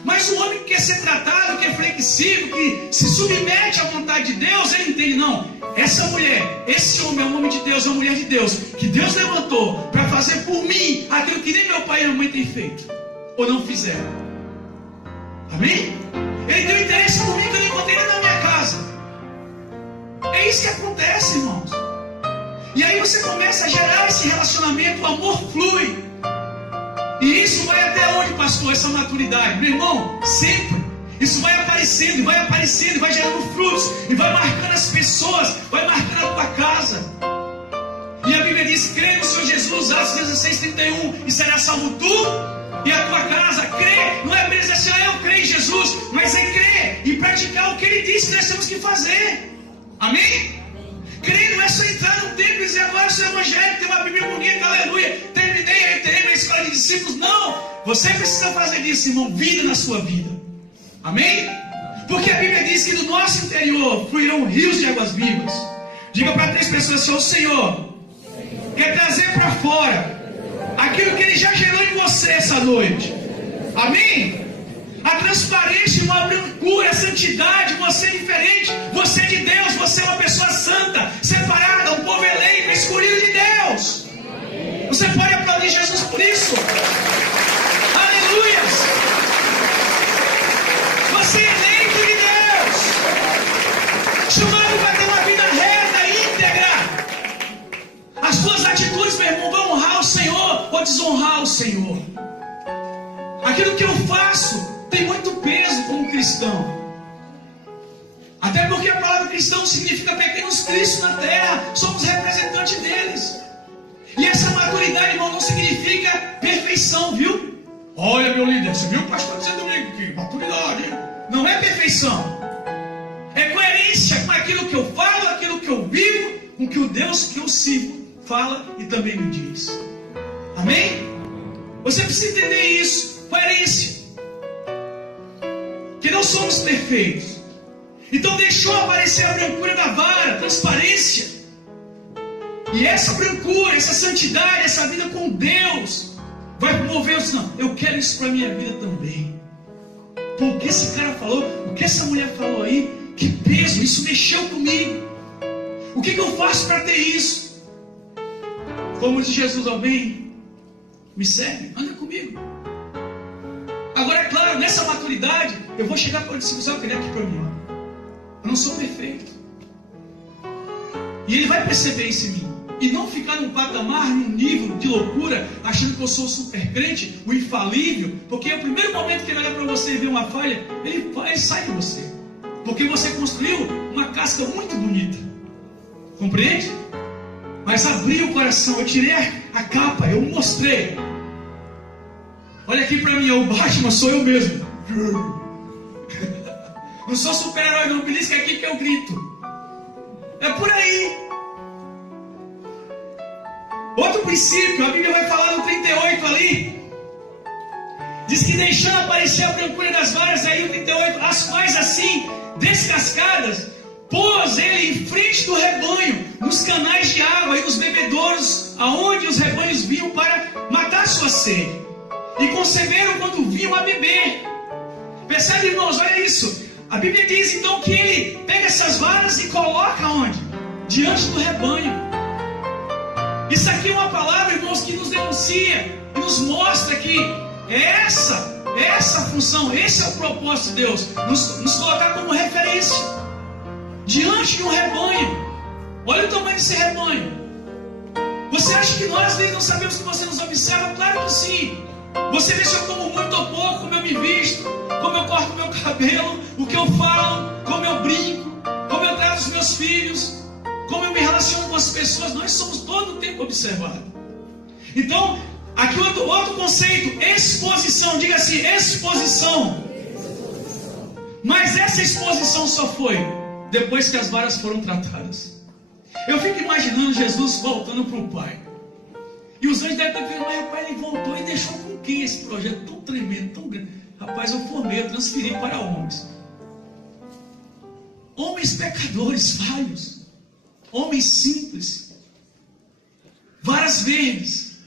Mas o homem que quer ser tratado, que é flexível, que se submete à vontade de Deus, ele entende: não, essa mulher, esse homem é um homem de Deus, é uma mulher de Deus, que Deus levantou para fazer por mim aquilo que nem meu pai e minha mãe têm feito, ou não fizeram. Amém? Ele tem interesse por mim que eu não encontrei na minha casa. É isso que acontece, irmãos. E aí você começa a gerar esse relacionamento, o amor flui. E isso vai até onde, pastor? Essa maturidade, meu irmão, sempre. Isso vai aparecendo, e vai aparecendo, e vai gerando frutos, e vai marcando as pessoas, vai marcando a tua casa. E a Bíblia diz: crê no Senhor Jesus, Atos 16:31, e será salvo tu e a tua casa. Crê, não é apenas assim: eu creio em Jesus, mas é crer e praticar o que Ele disse que nós temos que fazer. Amém? Crer não é só entrar no templo e dizer: agora eu sou evangélico, tenho uma Bíblia bonita, aleluia, terminei a ETM, a escola de discípulos. Não, você precisa fazer disso, irmão, vida na sua vida. Amém? Porque a Bíblia diz que do nosso interior fluirão rios de águas vivas. Diga para 3 pessoas assim: o Senhor quer trazer para fora aquilo que Ele já gerou em você essa noite. Amém? A transparência, uma brancura, a santidade. Você é diferente, você é de Deus, você é uma pessoa santa, separada, um povo eleito, escolhido de Deus. Você pode aplaudir Jesus por isso? Aleluia! Você é eleito de Deus, chamado para ter uma vida reta, íntegra. As suas atitudes, meu irmão, vão honrar o Senhor ou desonrar o Senhor. Aquilo que eu faço tem muito peso como cristão. Até porque a palavra cristão significa pequenos cristos na terra. Somos representantes deles. E essa maturidade, irmão, não significa perfeição, viu? Olha, meu líder, você viu o pastor dizendo domingo que maturidade, hein? Não é perfeição. É coerência com aquilo que eu falo, aquilo que eu vivo, com que o Deus que eu sirvo fala e também me diz. Amém? Você precisa entender isso. Coerência. Que não somos perfeitos. Então deixou aparecer a brancura da vara, transparência. E essa brancura, essa santidade, essa vida com Deus vai mover o Senhor. Eu quero isso para a minha vida também. Então, o que esse cara falou, o que essa mulher falou aí, que peso, isso mexeu comigo. O que eu faço para ter isso? Como diz Jesus, alguém me serve, anda comigo. Agora é claro, nessa maturidade, eu vou chegar para o discípulo, eu queria aqui para mim. Eu não sou perfeito. E ele vai perceber isso em mim. E não ficar num patamar, num nível de loucura, achando que eu sou o super crente, o infalível, porque o primeiro momento que ele olha para você e vê uma falha, ele sai de você. Porque você construiu uma casca muito bonita. Compreende? Mas abri o coração, eu tirei a capa, eu mostrei. Olha aqui para mim, o Batman sou eu mesmo. Não sou super-herói, não, belisca aqui que eu grito. É por aí. Outro princípio, a Bíblia vai falar no 38 ali. Diz que deixando aparecer a brancura das varas, aí o 38, as quais assim, descascadas, pôs ele em frente do rebanho, nos canais de água e nos bebedouros, aonde os rebanhos vinham para matar sua sede. E conceberam quando vinham a beber. Percebe, irmãos, olha isso. A Bíblia diz então que ele pega essas varas e coloca onde? Diante do rebanho. Isso aqui é uma palavra, irmãos, que nos denuncia e nos mostra que essa função, esse é o propósito de Deus, nos colocar como referência diante de um rebanho. Olha o tamanho desse rebanho. Você acha que nós às vezes não sabemos que você nos observa? Claro que sim. Você vê se eu como muito ou pouco, como eu me visto, como eu corto meu cabelo, o que eu falo, como eu brinco, como eu trato os meus filhos, como eu me relaciono com as pessoas. Nós somos todo o tempo observados. Então, aqui outro conceito, exposição. Diga assim, exposição. Mas essa exposição só foi depois que as varas foram tratadas. Eu fico imaginando Jesus voltando para o Pai. E os anjos devem estar dizendo, mas rapaz, ele voltou e deixou com quem esse projeto tão tremendo, tão grande? Rapaz, eu formei, eu transferi para homens. Homens pecadores, falhos. Homens simples. Varas verdes.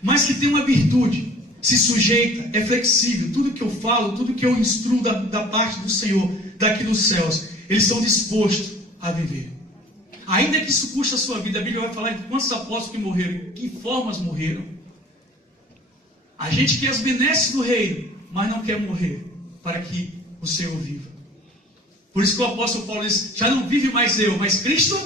Mas que tem uma virtude. Se sujeita, é flexível. Tudo que eu falo, tudo que eu instruo da parte do Senhor, daqui dos céus, eles estão dispostos a viver. Ainda que isso custe a sua vida, a Bíblia vai falar de quantos apóstolos que morreram, que formas morreram. A gente quer as benesses do reino, mas não quer morrer para que o Senhor viva. Por isso que o apóstolo Paulo diz, já não vive mais eu, mas Cristo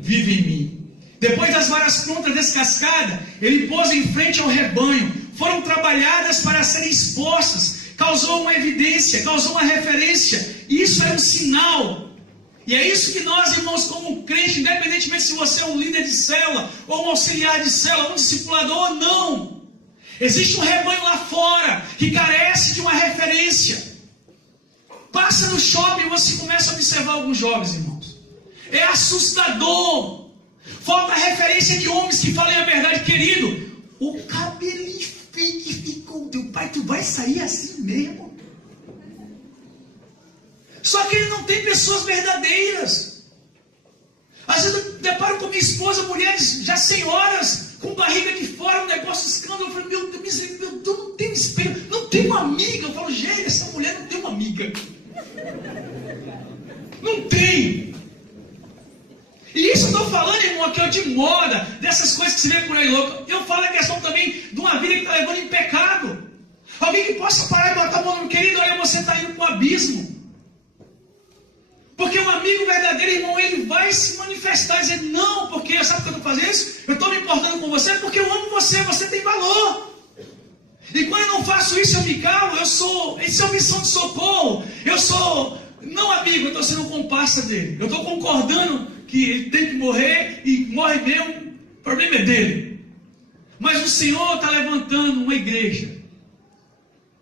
vive em mim. Depois das varas prontas descascadas, ele pôs em frente ao rebanho, foram trabalhadas para serem expostas, causou uma evidência, causou uma referência, isso é um sinal. E é isso que nós, irmãos, como crentes, independentemente se você é um líder de célula, ou um auxiliar de célula, um discipulador ou não, existe um rebanho lá fora que carece de uma referência. Passa no shopping e você começa a observar alguns jovens, irmãos. É assustador. Falta a referência de homens que falem a verdade, querido. O cabelinho feio que ficou, teu pai, tu vai sair assim mesmo? Só que ele não tem pessoas verdadeiras. Às vezes eu deparo com minha esposa, mulheres já senhoras, com barriga de fora, um negócio escândalo. Eu falo, meu Deus, não tem espelho, não tem uma amiga. Eu falo, gente, essa mulher não tem uma amiga. Não tem. E isso eu estou falando, irmão, aqui de moda, dessas coisas que se vê por aí louco. Eu falo a questão também de uma vida que está levando em pecado. Alguém que possa parar e botar a mão no querido, olha, você está indo para o abismo. Porque um amigo verdadeiro, irmão, ele vai se manifestar e dizer, não, porque sabe por que eu estou fazendo isso? Eu estou me importando com você porque eu amo você, você tem valor. E quando eu não faço isso, eu me calo, isso é uma missão de socorro. Eu sou, não amigo, eu estou sendo um comparsa dele. Eu estou concordando que ele tem que morrer e morre mesmo, o problema é dele. Mas o Senhor está levantando uma igreja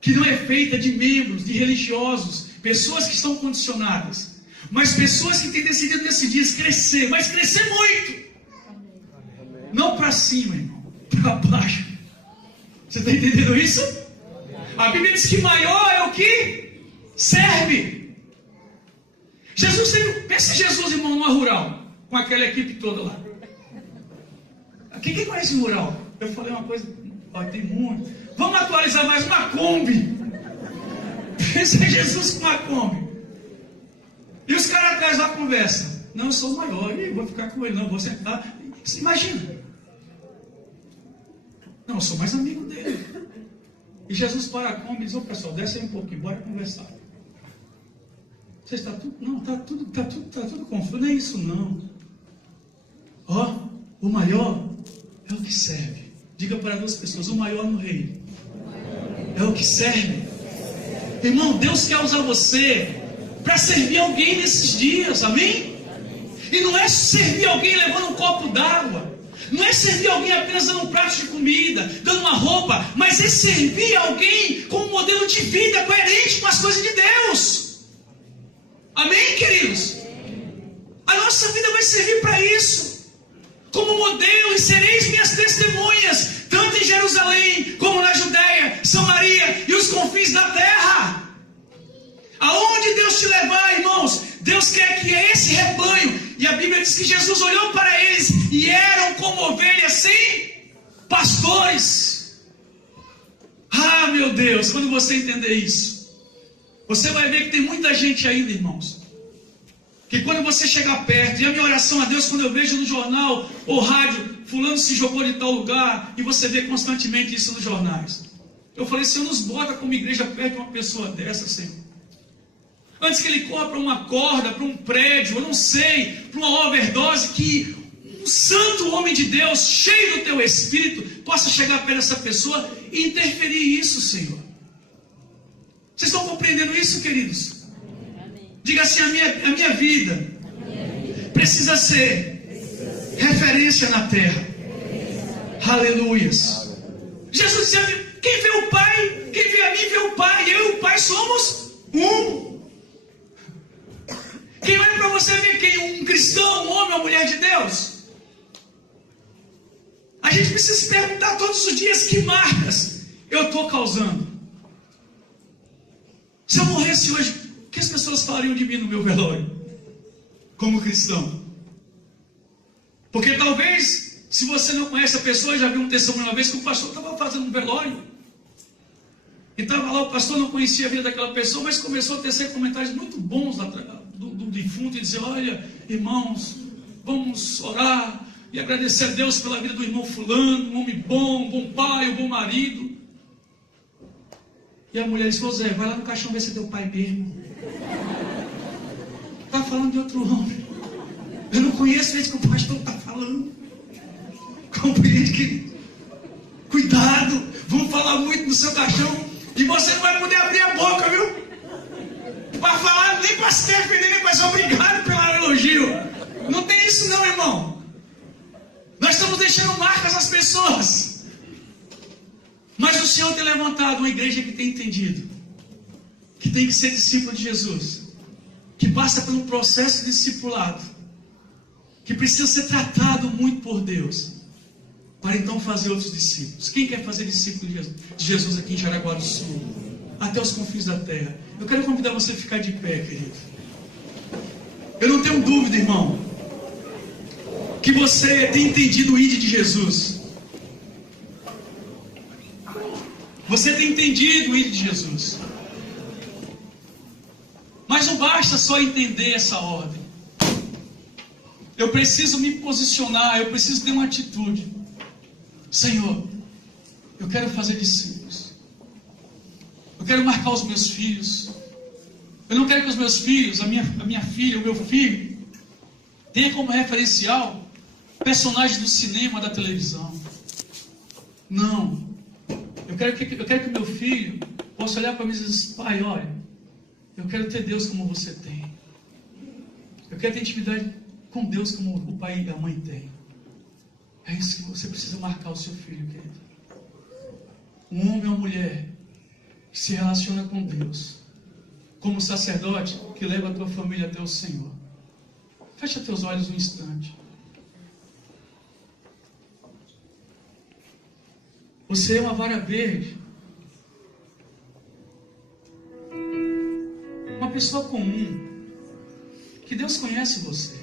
que não é feita de membros, de religiosos, pessoas que estão condicionadas, mas pessoas que têm decidido nesses dias crescer, mas crescer muito. Não para cima, irmão, para baixo. Você está entendendo isso? A Bíblia diz que maior é o que serve. Jesus teve, pensa Jesus, irmão, numa rural, com aquela equipe toda lá. Quem conhece rural? Eu falei uma coisa, tem muito. Vamos atualizar mais, uma Kombi. Pensa em Jesus com uma Kombi. E os caras atrás lá conversam. Não, eu sou o maior, e vou ficar com ele, não, vou sentar. Você imagina. Não, eu sou mais amigo dele. E Jesus para a Kombi e diz, ô pessoal, desce aí um pouquinho, bora conversar. Você está tudo, não, está tudo confuso, não é isso não. Ó, o maior é o que serve. Diga para duas pessoas, o maior no reino é o que serve. Irmão, Deus quer usar você para servir alguém nesses dias, amém? E não é servir alguém levando um copo d'água, não é servir alguém apenas dando um prato de comida, dando uma roupa, mas é servir alguém com um modelo de vida coerente com as coisas de Deus. Amém, queridos? A nossa vida vai servir para isso. Como modelo, e sereis minhas testemunhas, tanto em Jerusalém, como na Judéia, Samaria e os confins da terra. Aonde Deus te levar, irmãos, Deus quer que esse rebanho, e a Bíblia diz que Jesus olhou para eles, e eram como ovelhas sem pastores. Ah, meu Deus, quando você entender isso, você vai ver que tem muita gente ainda, irmãos, que quando você chegar perto, e a minha oração a Deus, quando eu vejo no jornal ou rádio, fulano se jogou de tal lugar, e você vê constantemente isso nos jornais, eu falei, Senhor, nos bota como igreja perto de uma pessoa dessa, Senhor, antes que ele corra para uma corda, para um prédio, eu não sei, para uma overdose, que um santo homem de Deus, cheio do teu Espírito, possa chegar perto dessa pessoa e interferir isso, Senhor. Vocês estão compreendendo isso, queridos? Diga assim, a minha vida precisa ser referência na terra. Aleluias. Jesus dizia, quem vê o Pai, quem vê a mim vê o Pai. Eu e o Pai somos um. Quem olha para você ver quem? Um cristão, um homem ou mulher de Deus? A gente precisa se perguntar todos os dias, que marcas eu estou causando? Se eu morresse hoje, o que as pessoas falariam de mim no meu velório? Como cristão. Porque talvez, se você não conhece a pessoa, já viu um testemunho uma vez que o pastor estava fazendo um velório. E estava lá, o pastor não conhecia a vida daquela pessoa, mas começou a tecer comentários muito bons do defunto e dizer, olha, irmãos, vamos orar e agradecer a Deus pela vida do irmão fulano, um homem bom, um bom pai, um bom marido. E a mulher disse, Zé, vai lá no caixão ver se é teu pai mesmo. Está falando de outro homem. Eu não conheço esse que o pastor está falando. Compreende, querido? Cuidado, vamos falar muito no seu caixão e você não vai poder abrir a boca, viu? Para falar, nem para se defender, nem para ser obrigado pelo elogio. Não tem isso não, irmão. Nós estamos deixando marcas nas pessoas. Mas o Senhor tem levantado uma igreja que tem entendido que tem que ser discípulo de Jesus, que passa por um processo de discipulado, que precisa ser tratado muito por Deus, para então fazer outros discípulos. Quem quer fazer discípulo de Jesus aqui em Jaraguá do Sul, até os confins da terra? Eu quero convidar você a ficar de pé, querido. Eu não tenho dúvida, irmão, que você tem entendido o ID de Jesus. Você tem entendido o ID de Jesus. Mas não basta só entender essa ordem. Eu preciso me posicionar, eu preciso ter uma atitude. Senhor, eu quero fazer discípulos. Eu quero marcar os meus filhos. Eu não quero que os meus filhos, a minha filha, o meu filho, tenha como referencial personagens do cinema, da televisão. Não. Eu quero que o meu filho possa olhar para mim e dizer, pai, olha, eu quero ter Deus como você tem. Eu quero ter intimidade com Deus como o pai e a mãe têm. É isso que você precisa marcar o seu filho, querido. Um homem ou uma mulher que se relaciona com Deus, como sacerdote que leva a tua família até o Senhor. Fecha teus olhos um instante. Você é uma vara verde, uma pessoa comum, que Deus conhece você.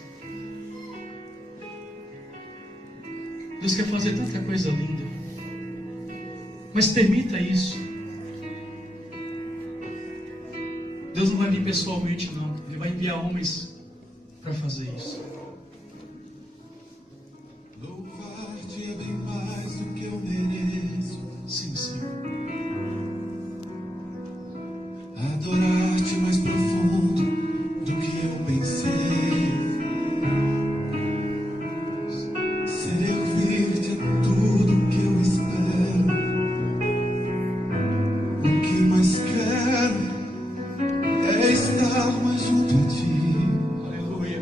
Deus quer fazer tanta coisa linda, mas permita isso. Deus não vai vir pessoalmente, não. Ele vai enviar homens para fazer isso. Louvar-te é bem mais do que eu mereço. Sim, Senhor. Adorar-te mais profundo do que eu pensei. Servir-te é tudo que eu espero. O que mais quero é estar mais junto a ti. Aleluia.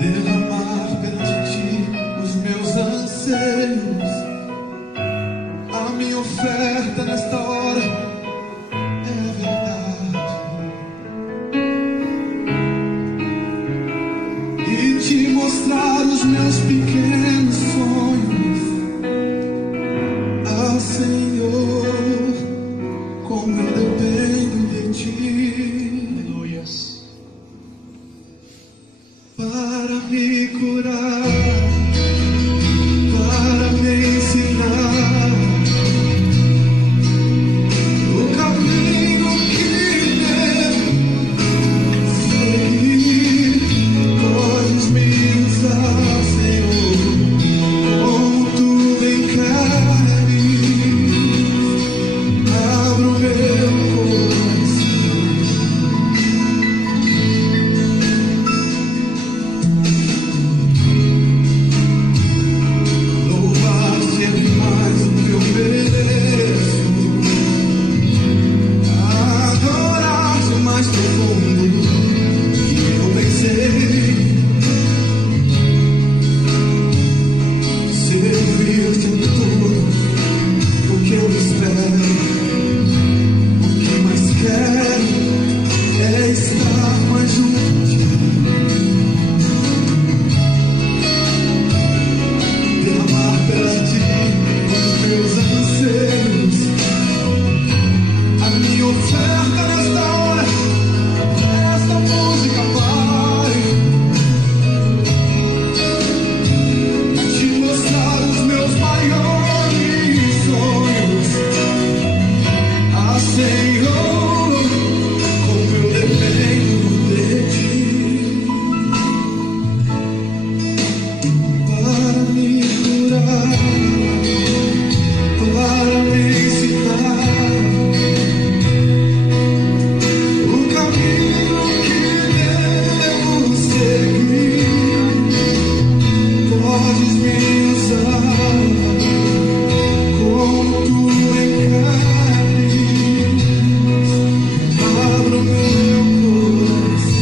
Derramar perante ti os meus anseios. A minha oferta nesta hora é verdade. E te mostrar os meus pequenos sonhos. Ah, Senhor, como eu dependo de ti. Aleluia. Para me curar, para me ensinar o caminho que devo seguir. Podes me usar, Senhor, como tu bem queres. Abra o meu coração. Louvar-te é demais o que eu mereço. Adorar-te mais profundo do que eu pensei. Servir-te em tudo o que eu espero. O que mais quero é estar mais junto a ti. Derramar perante ti os meus anseios. A minha oferta nesta hora, esta música vai te mostrar os meus maiores sonhos. Ah, Senhor, como eu dependo de ti. Para me curar, para me ensinar o caminho que devo seguir. Podes me usar como tu bem queres. Abra o meu coração.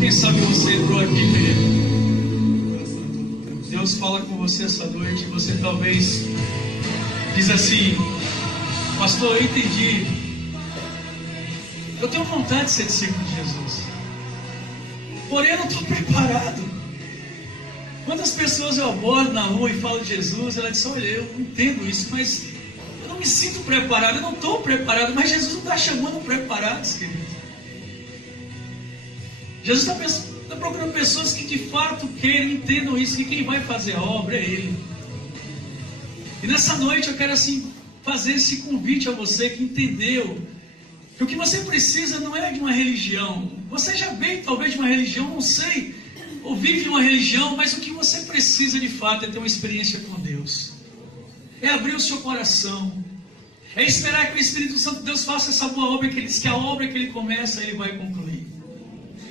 Quem sabe você entrou aqui, querido. Deus fala com você essa noite e você talvez diz assim: pastor, eu entendi. Eu tenho vontade de ser discípulo de Jesus, porém eu não estou preparado. Quantas pessoas eu abordo na rua e falo de Jesus, ela diz: olha, eu entendo isso, mas eu não me sinto preparado, eu não estou preparado. Mas Jesus não está chamando preparados, querido. Jesus está procurando pessoas que de fato queiram, entendam isso, que quem vai fazer a obra é Ele. E nessa noite eu quero assim fazer esse convite a você que entendeu que o que você precisa não é de uma religião. Você já veio talvez de uma religião, não sei, ou vive de uma religião, mas o que você precisa de fato é ter uma experiência com Deus. É abrir o seu coração, É esperar que o Espírito Santo de Deus faça essa boa obra, que Ele diz que a obra que Ele começa, Ele vai concluir.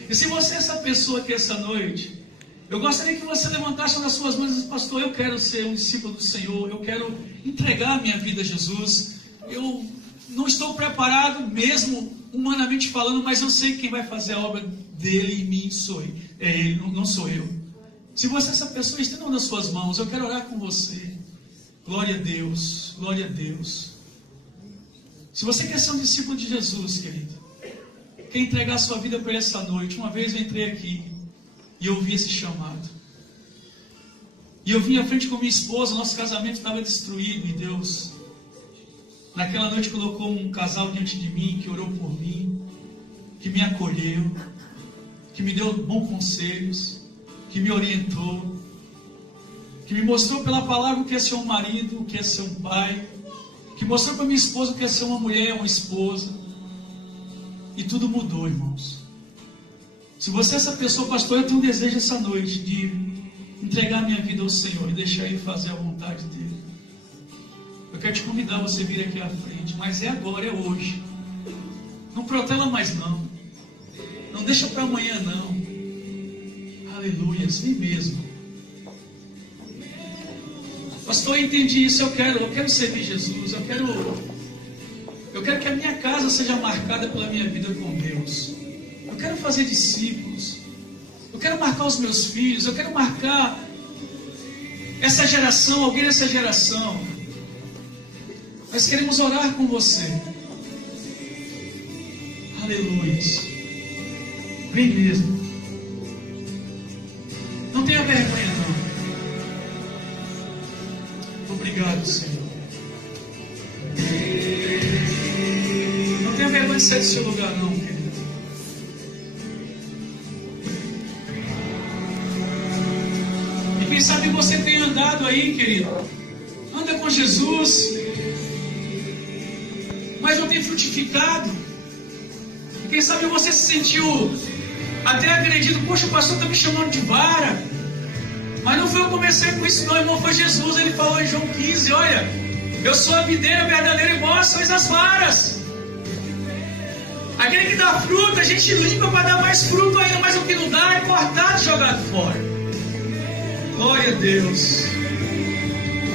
E se você é essa pessoa aqui essa noite, eu gostaria que você levantasse uma das suas mãos e dissesse: pastor, eu quero ser um discípulo do Senhor, eu quero entregar a minha vida a Jesus. Eu não estou preparado mesmo, humanamente falando, mas eu sei que quem vai fazer a obra dele em mim é Ele, não sou eu. Se você é essa pessoa, estenda uma das suas mãos, eu quero orar com você. Glória a Deus, glória a Deus. Se você quer ser um discípulo de Jesus, querido, quer entregar a sua vida para Ele essa noite. Uma vez eu entrei aqui e eu ouvi esse chamado. E eu vim à frente com minha esposa, nosso casamento estava destruído, e Deus, naquela noite, colocou um casal diante de mim, que orou por mim, que me acolheu, que me deu bons conselhos, que me orientou, que me mostrou pela palavra o que é ser um marido, o que é ser um pai, que mostrou para minha esposa o que é ser uma mulher, uma esposa. E tudo mudou, irmãos. Se você é essa pessoa, pastor, eu tenho um desejo essa noite de entregar minha vida ao Senhor e deixar Ele fazer a vontade dEle. Eu quero te convidar a você vir aqui à frente, mas é agora, é hoje. Não protela mais não. Não deixa para amanhã não. Aleluia, vem mesmo. Pastor, eu entendi isso, eu quero servir Jesus, eu quero que a minha casa seja marcada pela minha vida com Deus. Eu quero fazer discípulos. Eu quero marcar os meus filhos, eu quero marcar essa geração, alguém dessa geração. Nós queremos orar com você. Aleluia. Vem mesmo. Não tenha vergonha não. Obrigado, Senhor. Não tenha vergonha de sair do seu lugar não, querido. E quem sabe você tem andado aí, querido. Anda com Jesus, mas não tem frutificado. E quem sabe você se sentiu até agredido. Poxa, o pastor está me chamando de vara. Mas não foi eu que comecei com isso não, irmão, foi Jesus. Ele falou em João 15, olha, eu sou a videira verdadeira e vós sois as varas. Aquele que dá fruto, a gente limpa para dar mais fruto ainda, mas o que não dá é cortado e jogado fora. Glória a Deus.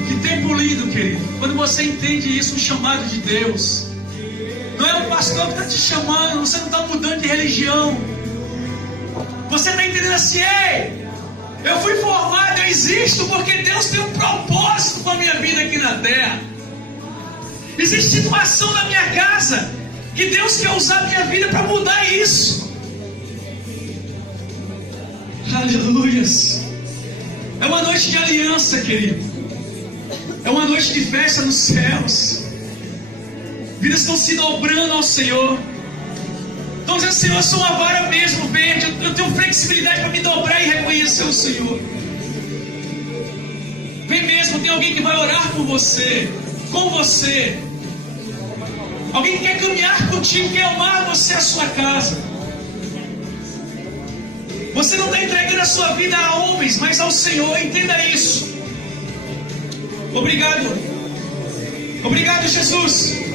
Que tempo lindo, querido, quando você entende isso, o chamado de Deus. Não é o pastor que está te chamando, você não está mudando de religião. Você está entendendo assim, ei, eu fui formado, eu existo porque Deus tem um propósito com a minha vida aqui na terra. Existe situação na minha casa que Deus quer usar a minha vida para mudar isso. Aleluias. É uma noite de aliança, querido. É uma noite de festa nos céus. Vidas estão se dobrando ao Senhor. Estão dizendo, Senhor, eu sou uma vara mesmo verde. Eu tenho flexibilidade para me dobrar e reconhecer o Senhor. Vem mesmo, tem alguém que vai orar por você, com você. Alguém que quer caminhar contigo, quer amar você, a sua casa. Você não está entregando a sua vida a homens, mas ao Senhor, entenda isso. Obrigado. Obrigado, Jesus.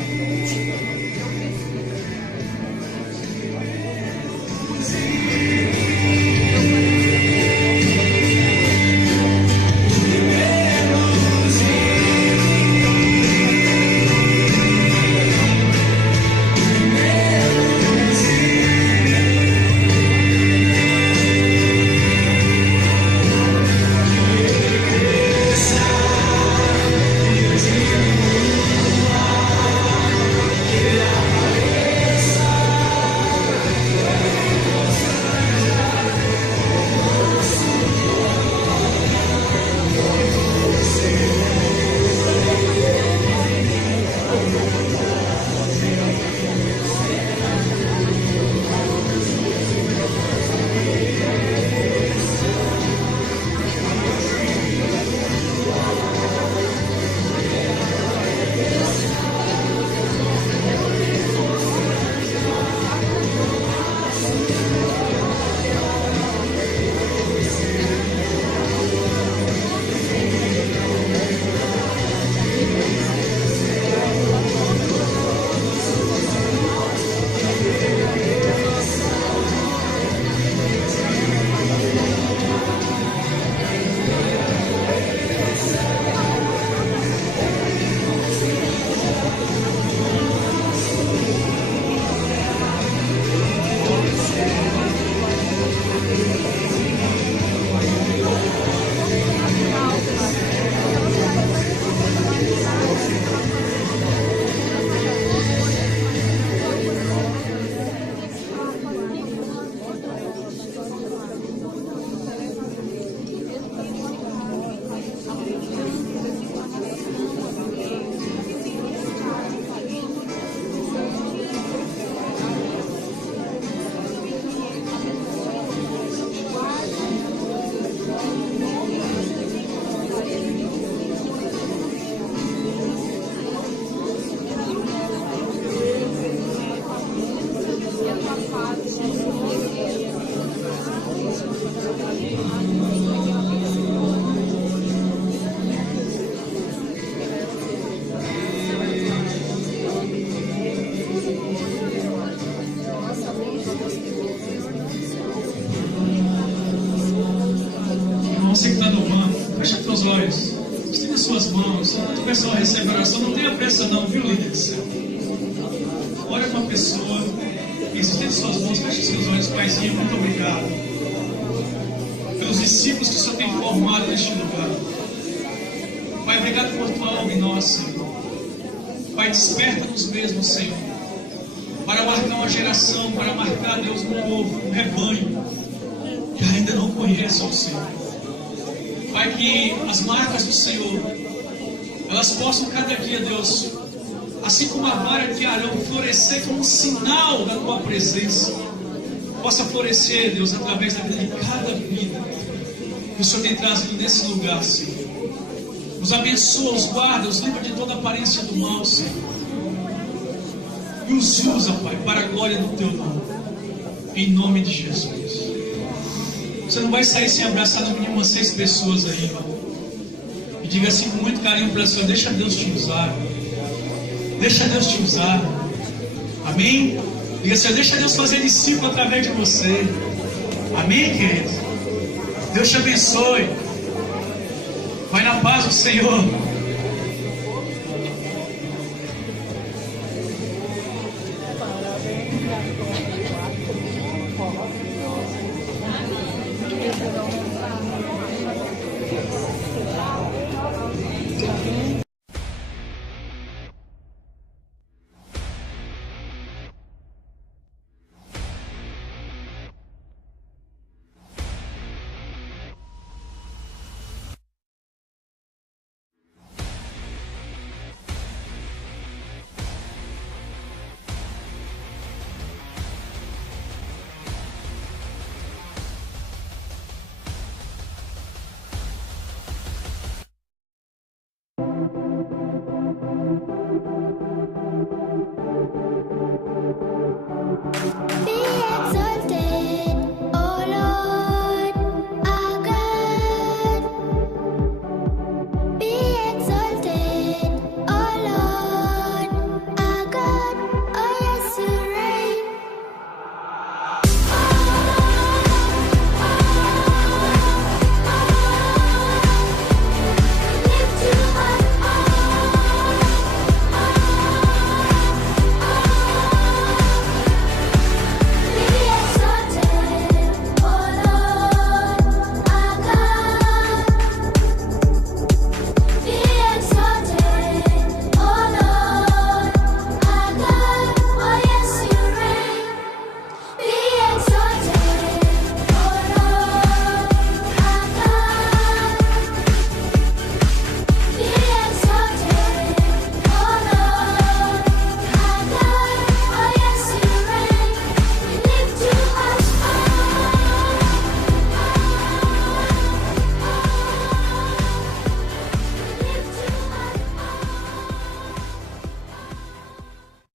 Você que está no banco, fecha os teus olhos, estenda as suas mãos. Enquanto o pessoal recebe a oração, não tenha pressa não, viu, líder do céu? Olha com a pessoa, estenda as suas mãos, fecha os seus olhos. Paizinho, muito obrigado pelos discípulos que o Senhor tem formado neste lugar. Pai, obrigado por tua alma em nós, Senhor. Pai, desperta-nos mesmo, Senhor, para marcar uma geração, para marcar, Deus, um povo, um rebanho que ainda não conhece o Senhor. Pai, que as marcas do Senhor, elas possam cada dia, Deus, assim como a vara de Arão, florescer como um sinal da tua presença, possa florescer, Deus, através da vida de cada vida que o Senhor tem trazido nesse lugar, Senhor. Nos abençoa, os guarda, os livra de toda aparência do mal, Senhor, e os usa, Pai, para a glória do teu nome, em nome de Jesus. Você não vai sair sem abraçar no mínimo umas 6 pessoas aí, irmão. E diga assim com muito carinho para a senhora: deixa Deus te usar. Deixa Deus te usar. Amém? Diga assim: deixa Deus fazer discípulo através de você. Amém, querido? Deus te abençoe. Vai na paz do Senhor.